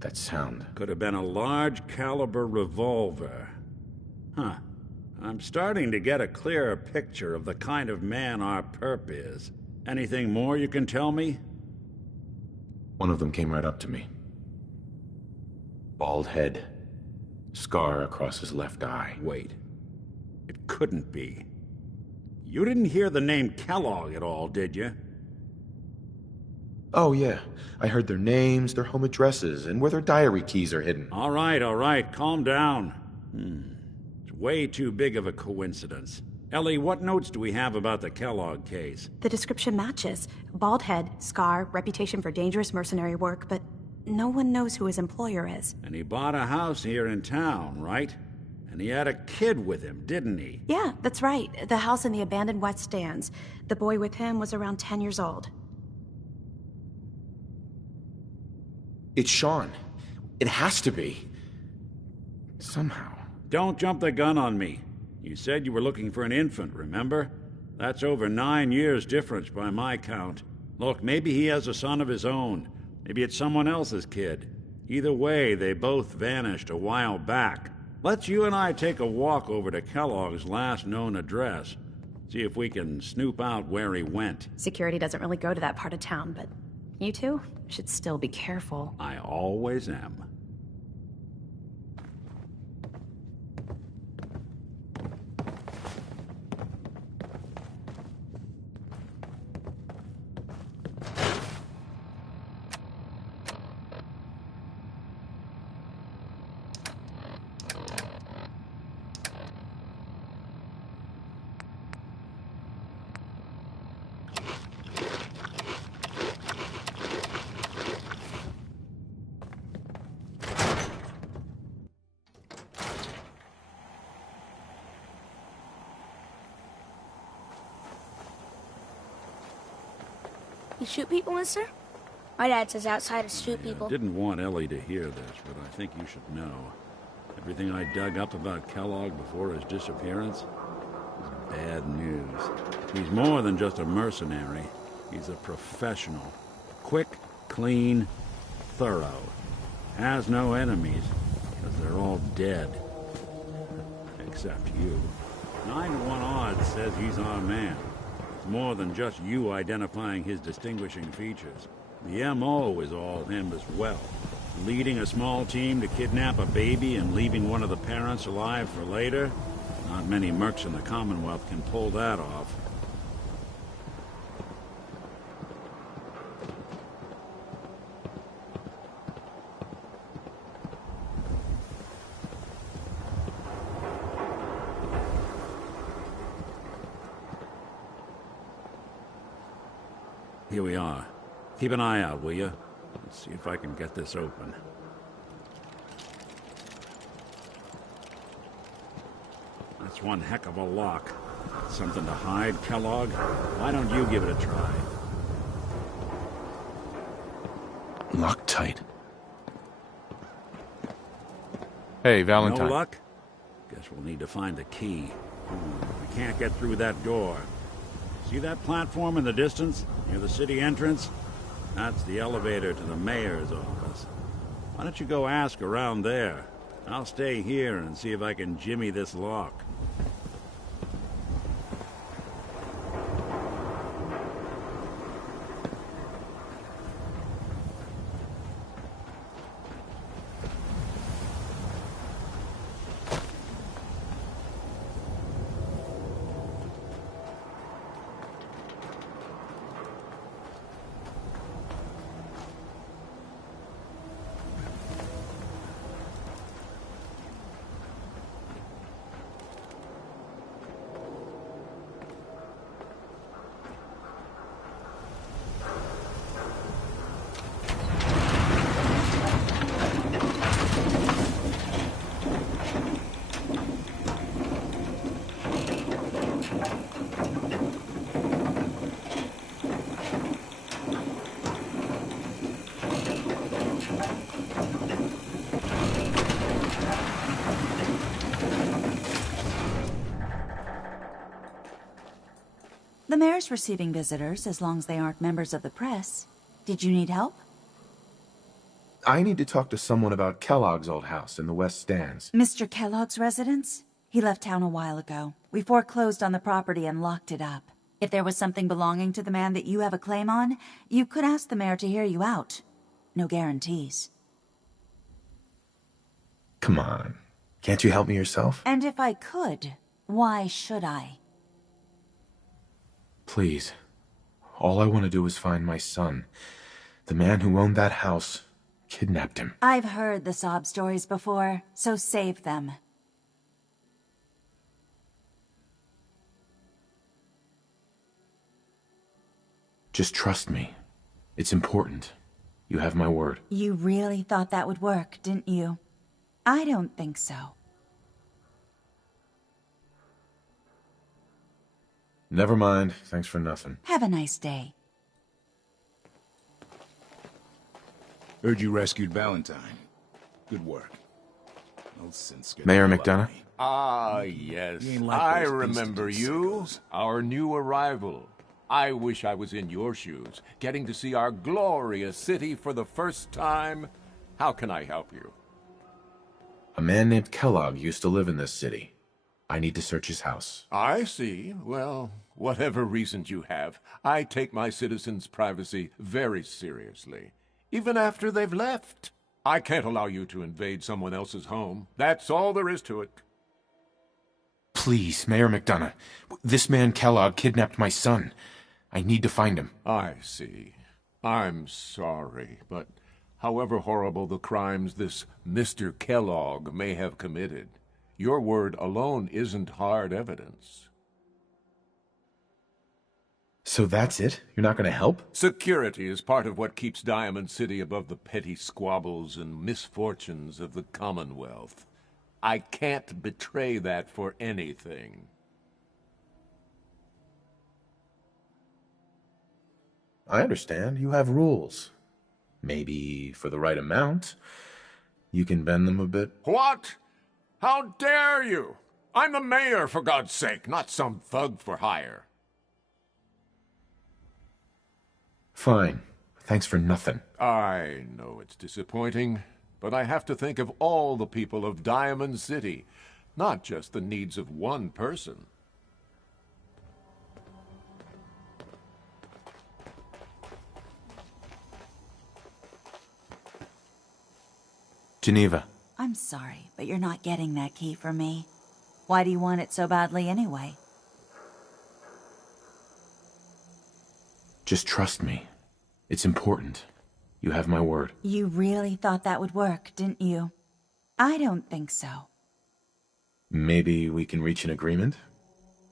that sound. Could have been a large caliber revolver. Huh. I'm starting to get a clearer picture of the kind of man our perp is. Anything more you can tell me? One of them came right up to me. Bald head. Scar across his left eye. Wait. It couldn't be. You didn't hear the name Kellogg at all, did you? Oh, yeah. I heard their names, their home addresses, and where their diary keys are hidden. All right. Calm down. It's way too big of a coincidence. Ellie, what notes do we have about the Kellogg case? The description matches. Bald head, scar, reputation for dangerous mercenary work, but no one knows who his employer is. And he bought a house here in town, right? And he had a kid with him, didn't he? Yeah, that's right. The house in the abandoned West Stands. The boy with him was around 10 years old. It's Sean. It has to be. Somehow. Don't jump the gun on me. You said you were looking for an infant, remember? That's over 9 years difference by my count. Look, maybe he has a son of his own. Maybe it's someone else's kid. Either way, they both vanished a while back. Let's you and I take a walk over to Kellogg's last known address. See if we can snoop out where he went. Security doesn't really go to that part of town, but you two should still be careful. I always am. You shoot people, mister? My dad says outsiders shoot people. Didn't want Ellie to hear this, but I think you should know. Everything I dug up about Kellogg before his disappearance is bad news. He's more than just a mercenary. He's a professional. Quick, clean, thorough. Has no enemies, because they're all dead. Except you. 9 to 1 odds says he's our man. More than just you identifying his distinguishing features. The M.O. is all him as well. Leading a small team to kidnap a baby and leaving one of the parents alive for later? Not many mercs in the Commonwealth can pull that off. Here we are. Keep an eye out, will you? Let's see if I can get this open. That's one heck of a lock. Something to hide, Kellogg? Why don't you give it a try? Locked tight. Hey, Valentine. No luck? Guess we'll need to find the key. We can't get through that door. See that platform in the distance, near the city entrance? That's the elevator to the mayor's office. Why don't you go ask around there? I'll stay here and see if I can jimmy this lock. The mayor's receiving visitors as long as they aren't members of the press. Did you need help? I need to talk to someone about Kellogg's old house in the West Stands. Mr. Kellogg's residence? He left town a while ago. We foreclosed on the property and locked it up. If there was something belonging to the man that you have a claim on, you could ask the mayor to hear you out. No guarantees. Come on. Can't you help me yourself? And if I could, why should I? Please. All I want to do is find my son. The man who owned that house kidnapped him. I've heard the sob stories before, so save them. Just trust me. It's important. You have my word. You really thought that would work, didn't you? I don't think so. Never mind. Thanks for nothing. Have a nice day. Heard you rescued Valentine. Good work. No sense getting Mayor all up McDonough? on me. Ah, yes. You ain't like I those remember beastie you. sickos. Our new arrival. I wish I was in your shoes, getting to see our glorious city for the first time. How can I help you? A man named Kellogg used to live in this city. I need to search his house. I see. Well, whatever reasons you have, I take my citizens' privacy very seriously. Even after they've left. I can't allow you to invade someone else's home. That's all there is to it. Please, Mayor McDonough. This man Kellogg kidnapped my son. I need to find him. I see. I'm sorry, but however horrible the crimes this Mr. Kellogg may have committed, your word alone isn't hard evidence. So that's it? You're not going to help? Security is part of what keeps Diamond City above the petty squabbles and misfortunes of the Commonwealth. I can't betray that for anything. I understand. You have rules. Maybe for the right amount, you can bend them a bit. What? How dare you? I'm the mayor, for God's sake, not some thug for hire. Fine. Thanks for nothing. I know it's disappointing, but I have to think of all the people of Diamond City, not just the needs of one person. Geneva. I'm sorry, but you're not getting that key from me. Why do you want it so badly anyway? Just trust me. It's important. You have my word. You really thought that would work, didn't you? I don't think so. Maybe we can reach an agreement?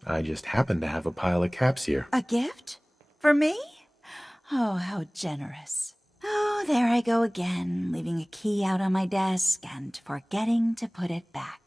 I just happen to have a pile of caps here. A gift? For me? Oh, how generous. Oh, there I go again, leaving a key out on my desk and forgetting to put it back.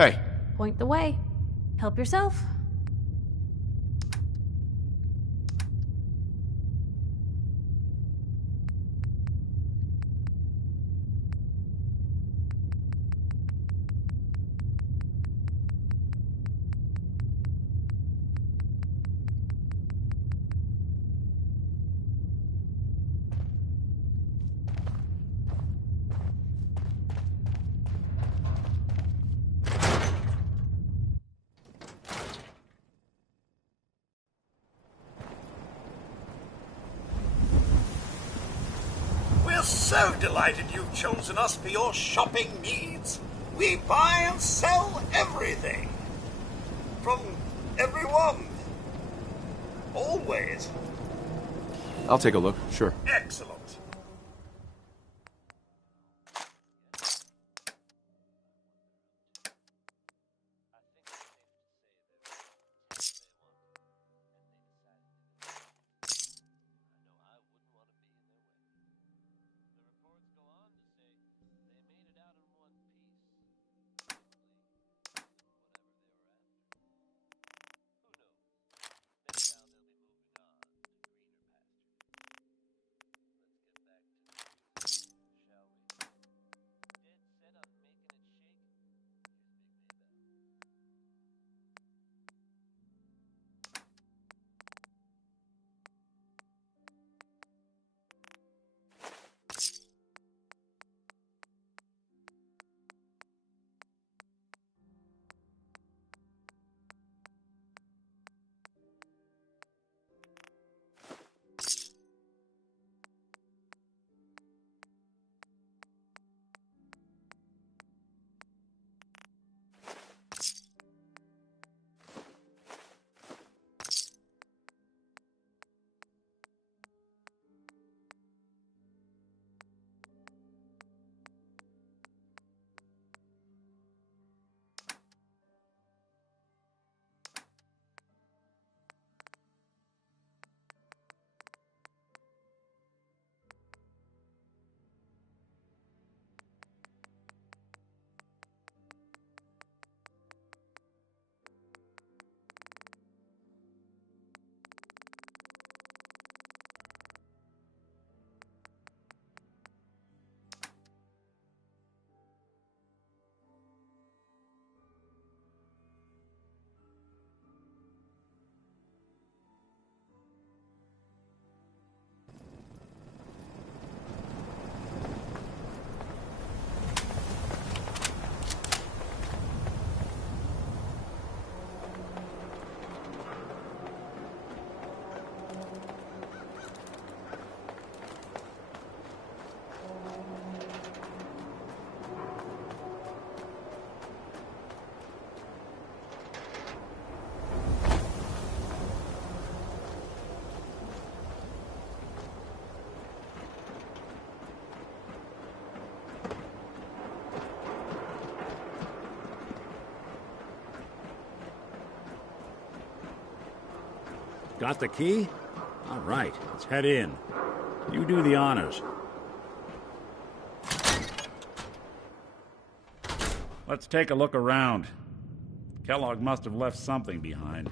Hey. Point the way. Help yourself. We're so delighted you've chosen us for your shopping needs. We buy and sell everything. From everyone. Always. I'll take a look, sure. Excellent. Got the key? All right, let's head in. You do the honors. Let's take a look around. Kellogg must have left something behind.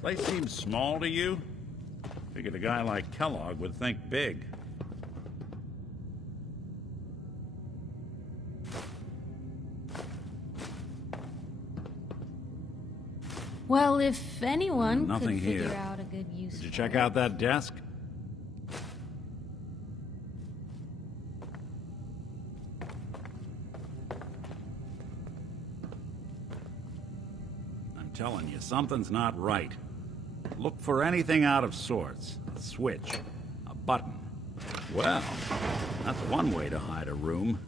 Place seems small to you? Figured a guy like Kellogg would think big. Well, if anyone Nothing could figure here. out a good use Did you for check it. out that desk? I'm telling you, something's not right. Look for anything out of sorts. A switch, a button. Well, that's one way to hide a room.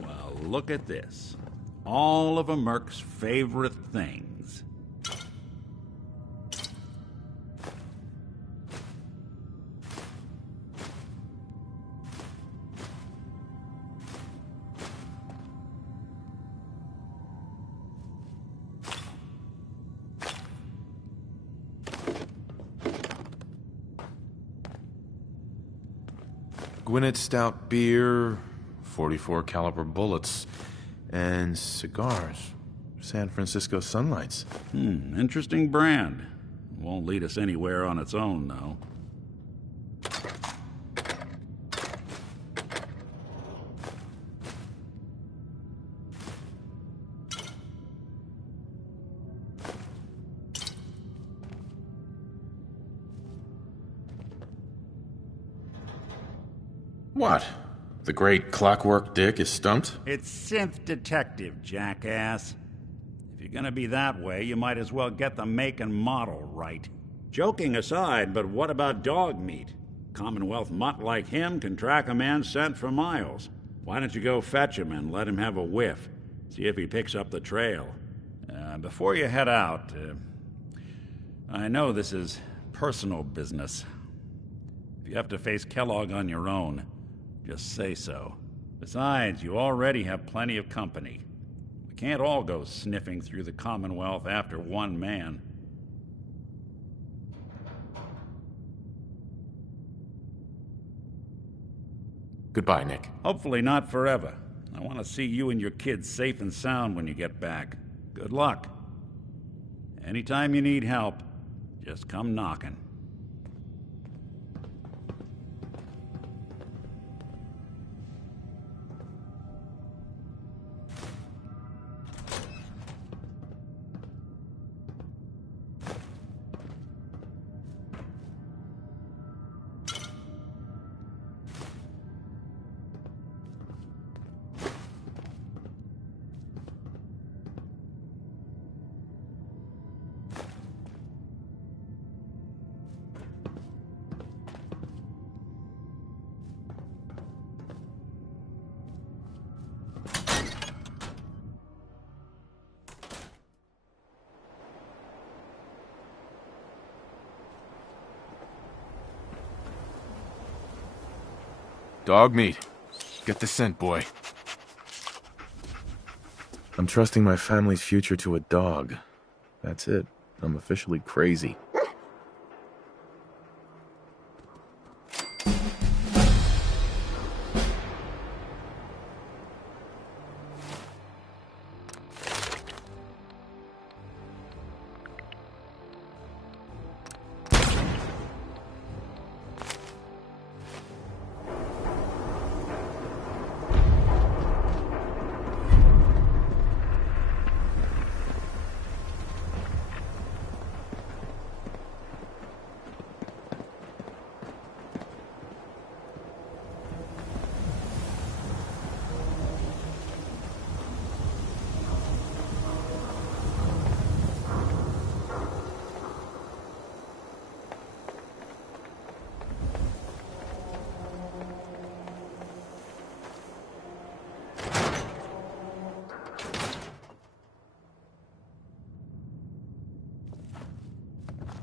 Well, look at this. All of a merc's favorite things. Gwinnett Stout beer, 44 caliber bullets, and cigars. San Francisco Sunlights. Interesting brand. Won't lead us anywhere on its own, though. What? The great Clockwork Dick is stumped? It's synth detective, jackass. If you're gonna be that way, you might as well get the make and model right. Joking aside, but what about dog meat? Commonwealth mutt like him can track a man's scent for miles. Why don't you go fetch him and let him have a whiff? See if he picks up the trail. Before you head out, I know this is personal business. If you have to face Kellogg on your own, just say so. Besides, you already have plenty of company. We can't all go sniffing through the Commonwealth after one man. Goodbye, Nick. Hopefully not forever. I want to see you and your kids safe and sound when you get back. Good luck. Anytime you need help, just come knocking. Dog meat. Get the scent, boy. I'm trusting my family's future to a dog. That's it. I'm officially crazy.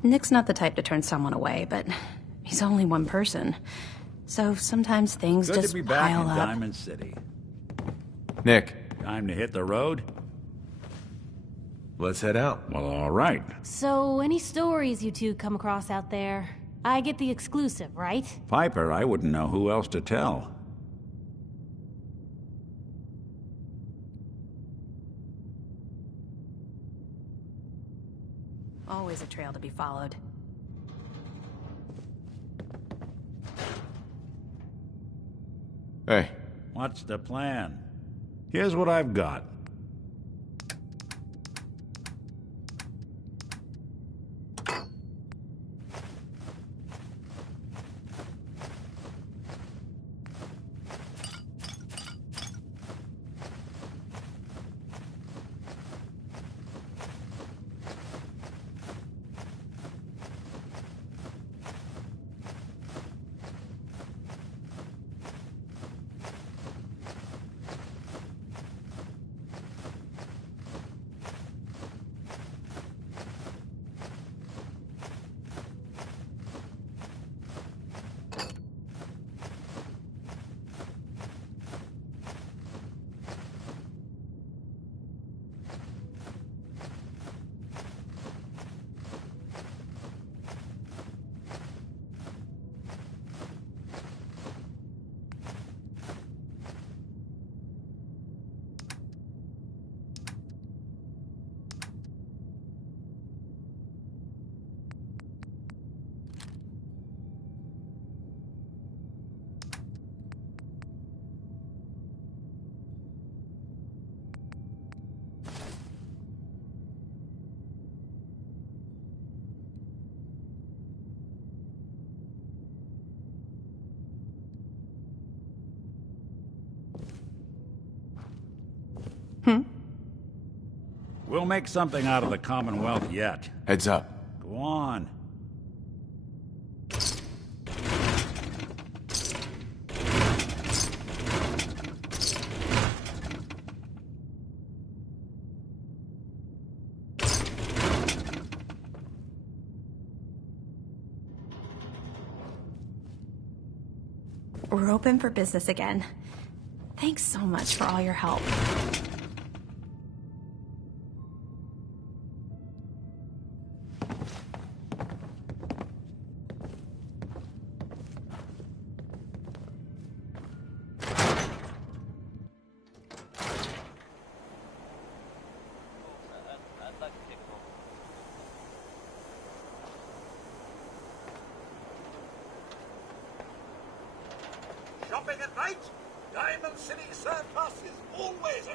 Nick's not the type to turn someone away, but he's only one person. So sometimes things Good just to be back pile in up. Diamond City. Nick. Time to hit the road? Let's head out. Well, all right. So, any stories you two come across out there? I get the exclusive, right? Piper, I wouldn't know who else to tell. Always a trail to be followed. Hey. What's the plan? Here's what I've got. We'll make something out of the Commonwealth yet. Heads up. Go on. We're open for business again. Thanks so much for all your help. Shopping at night? Diamond City Circus is always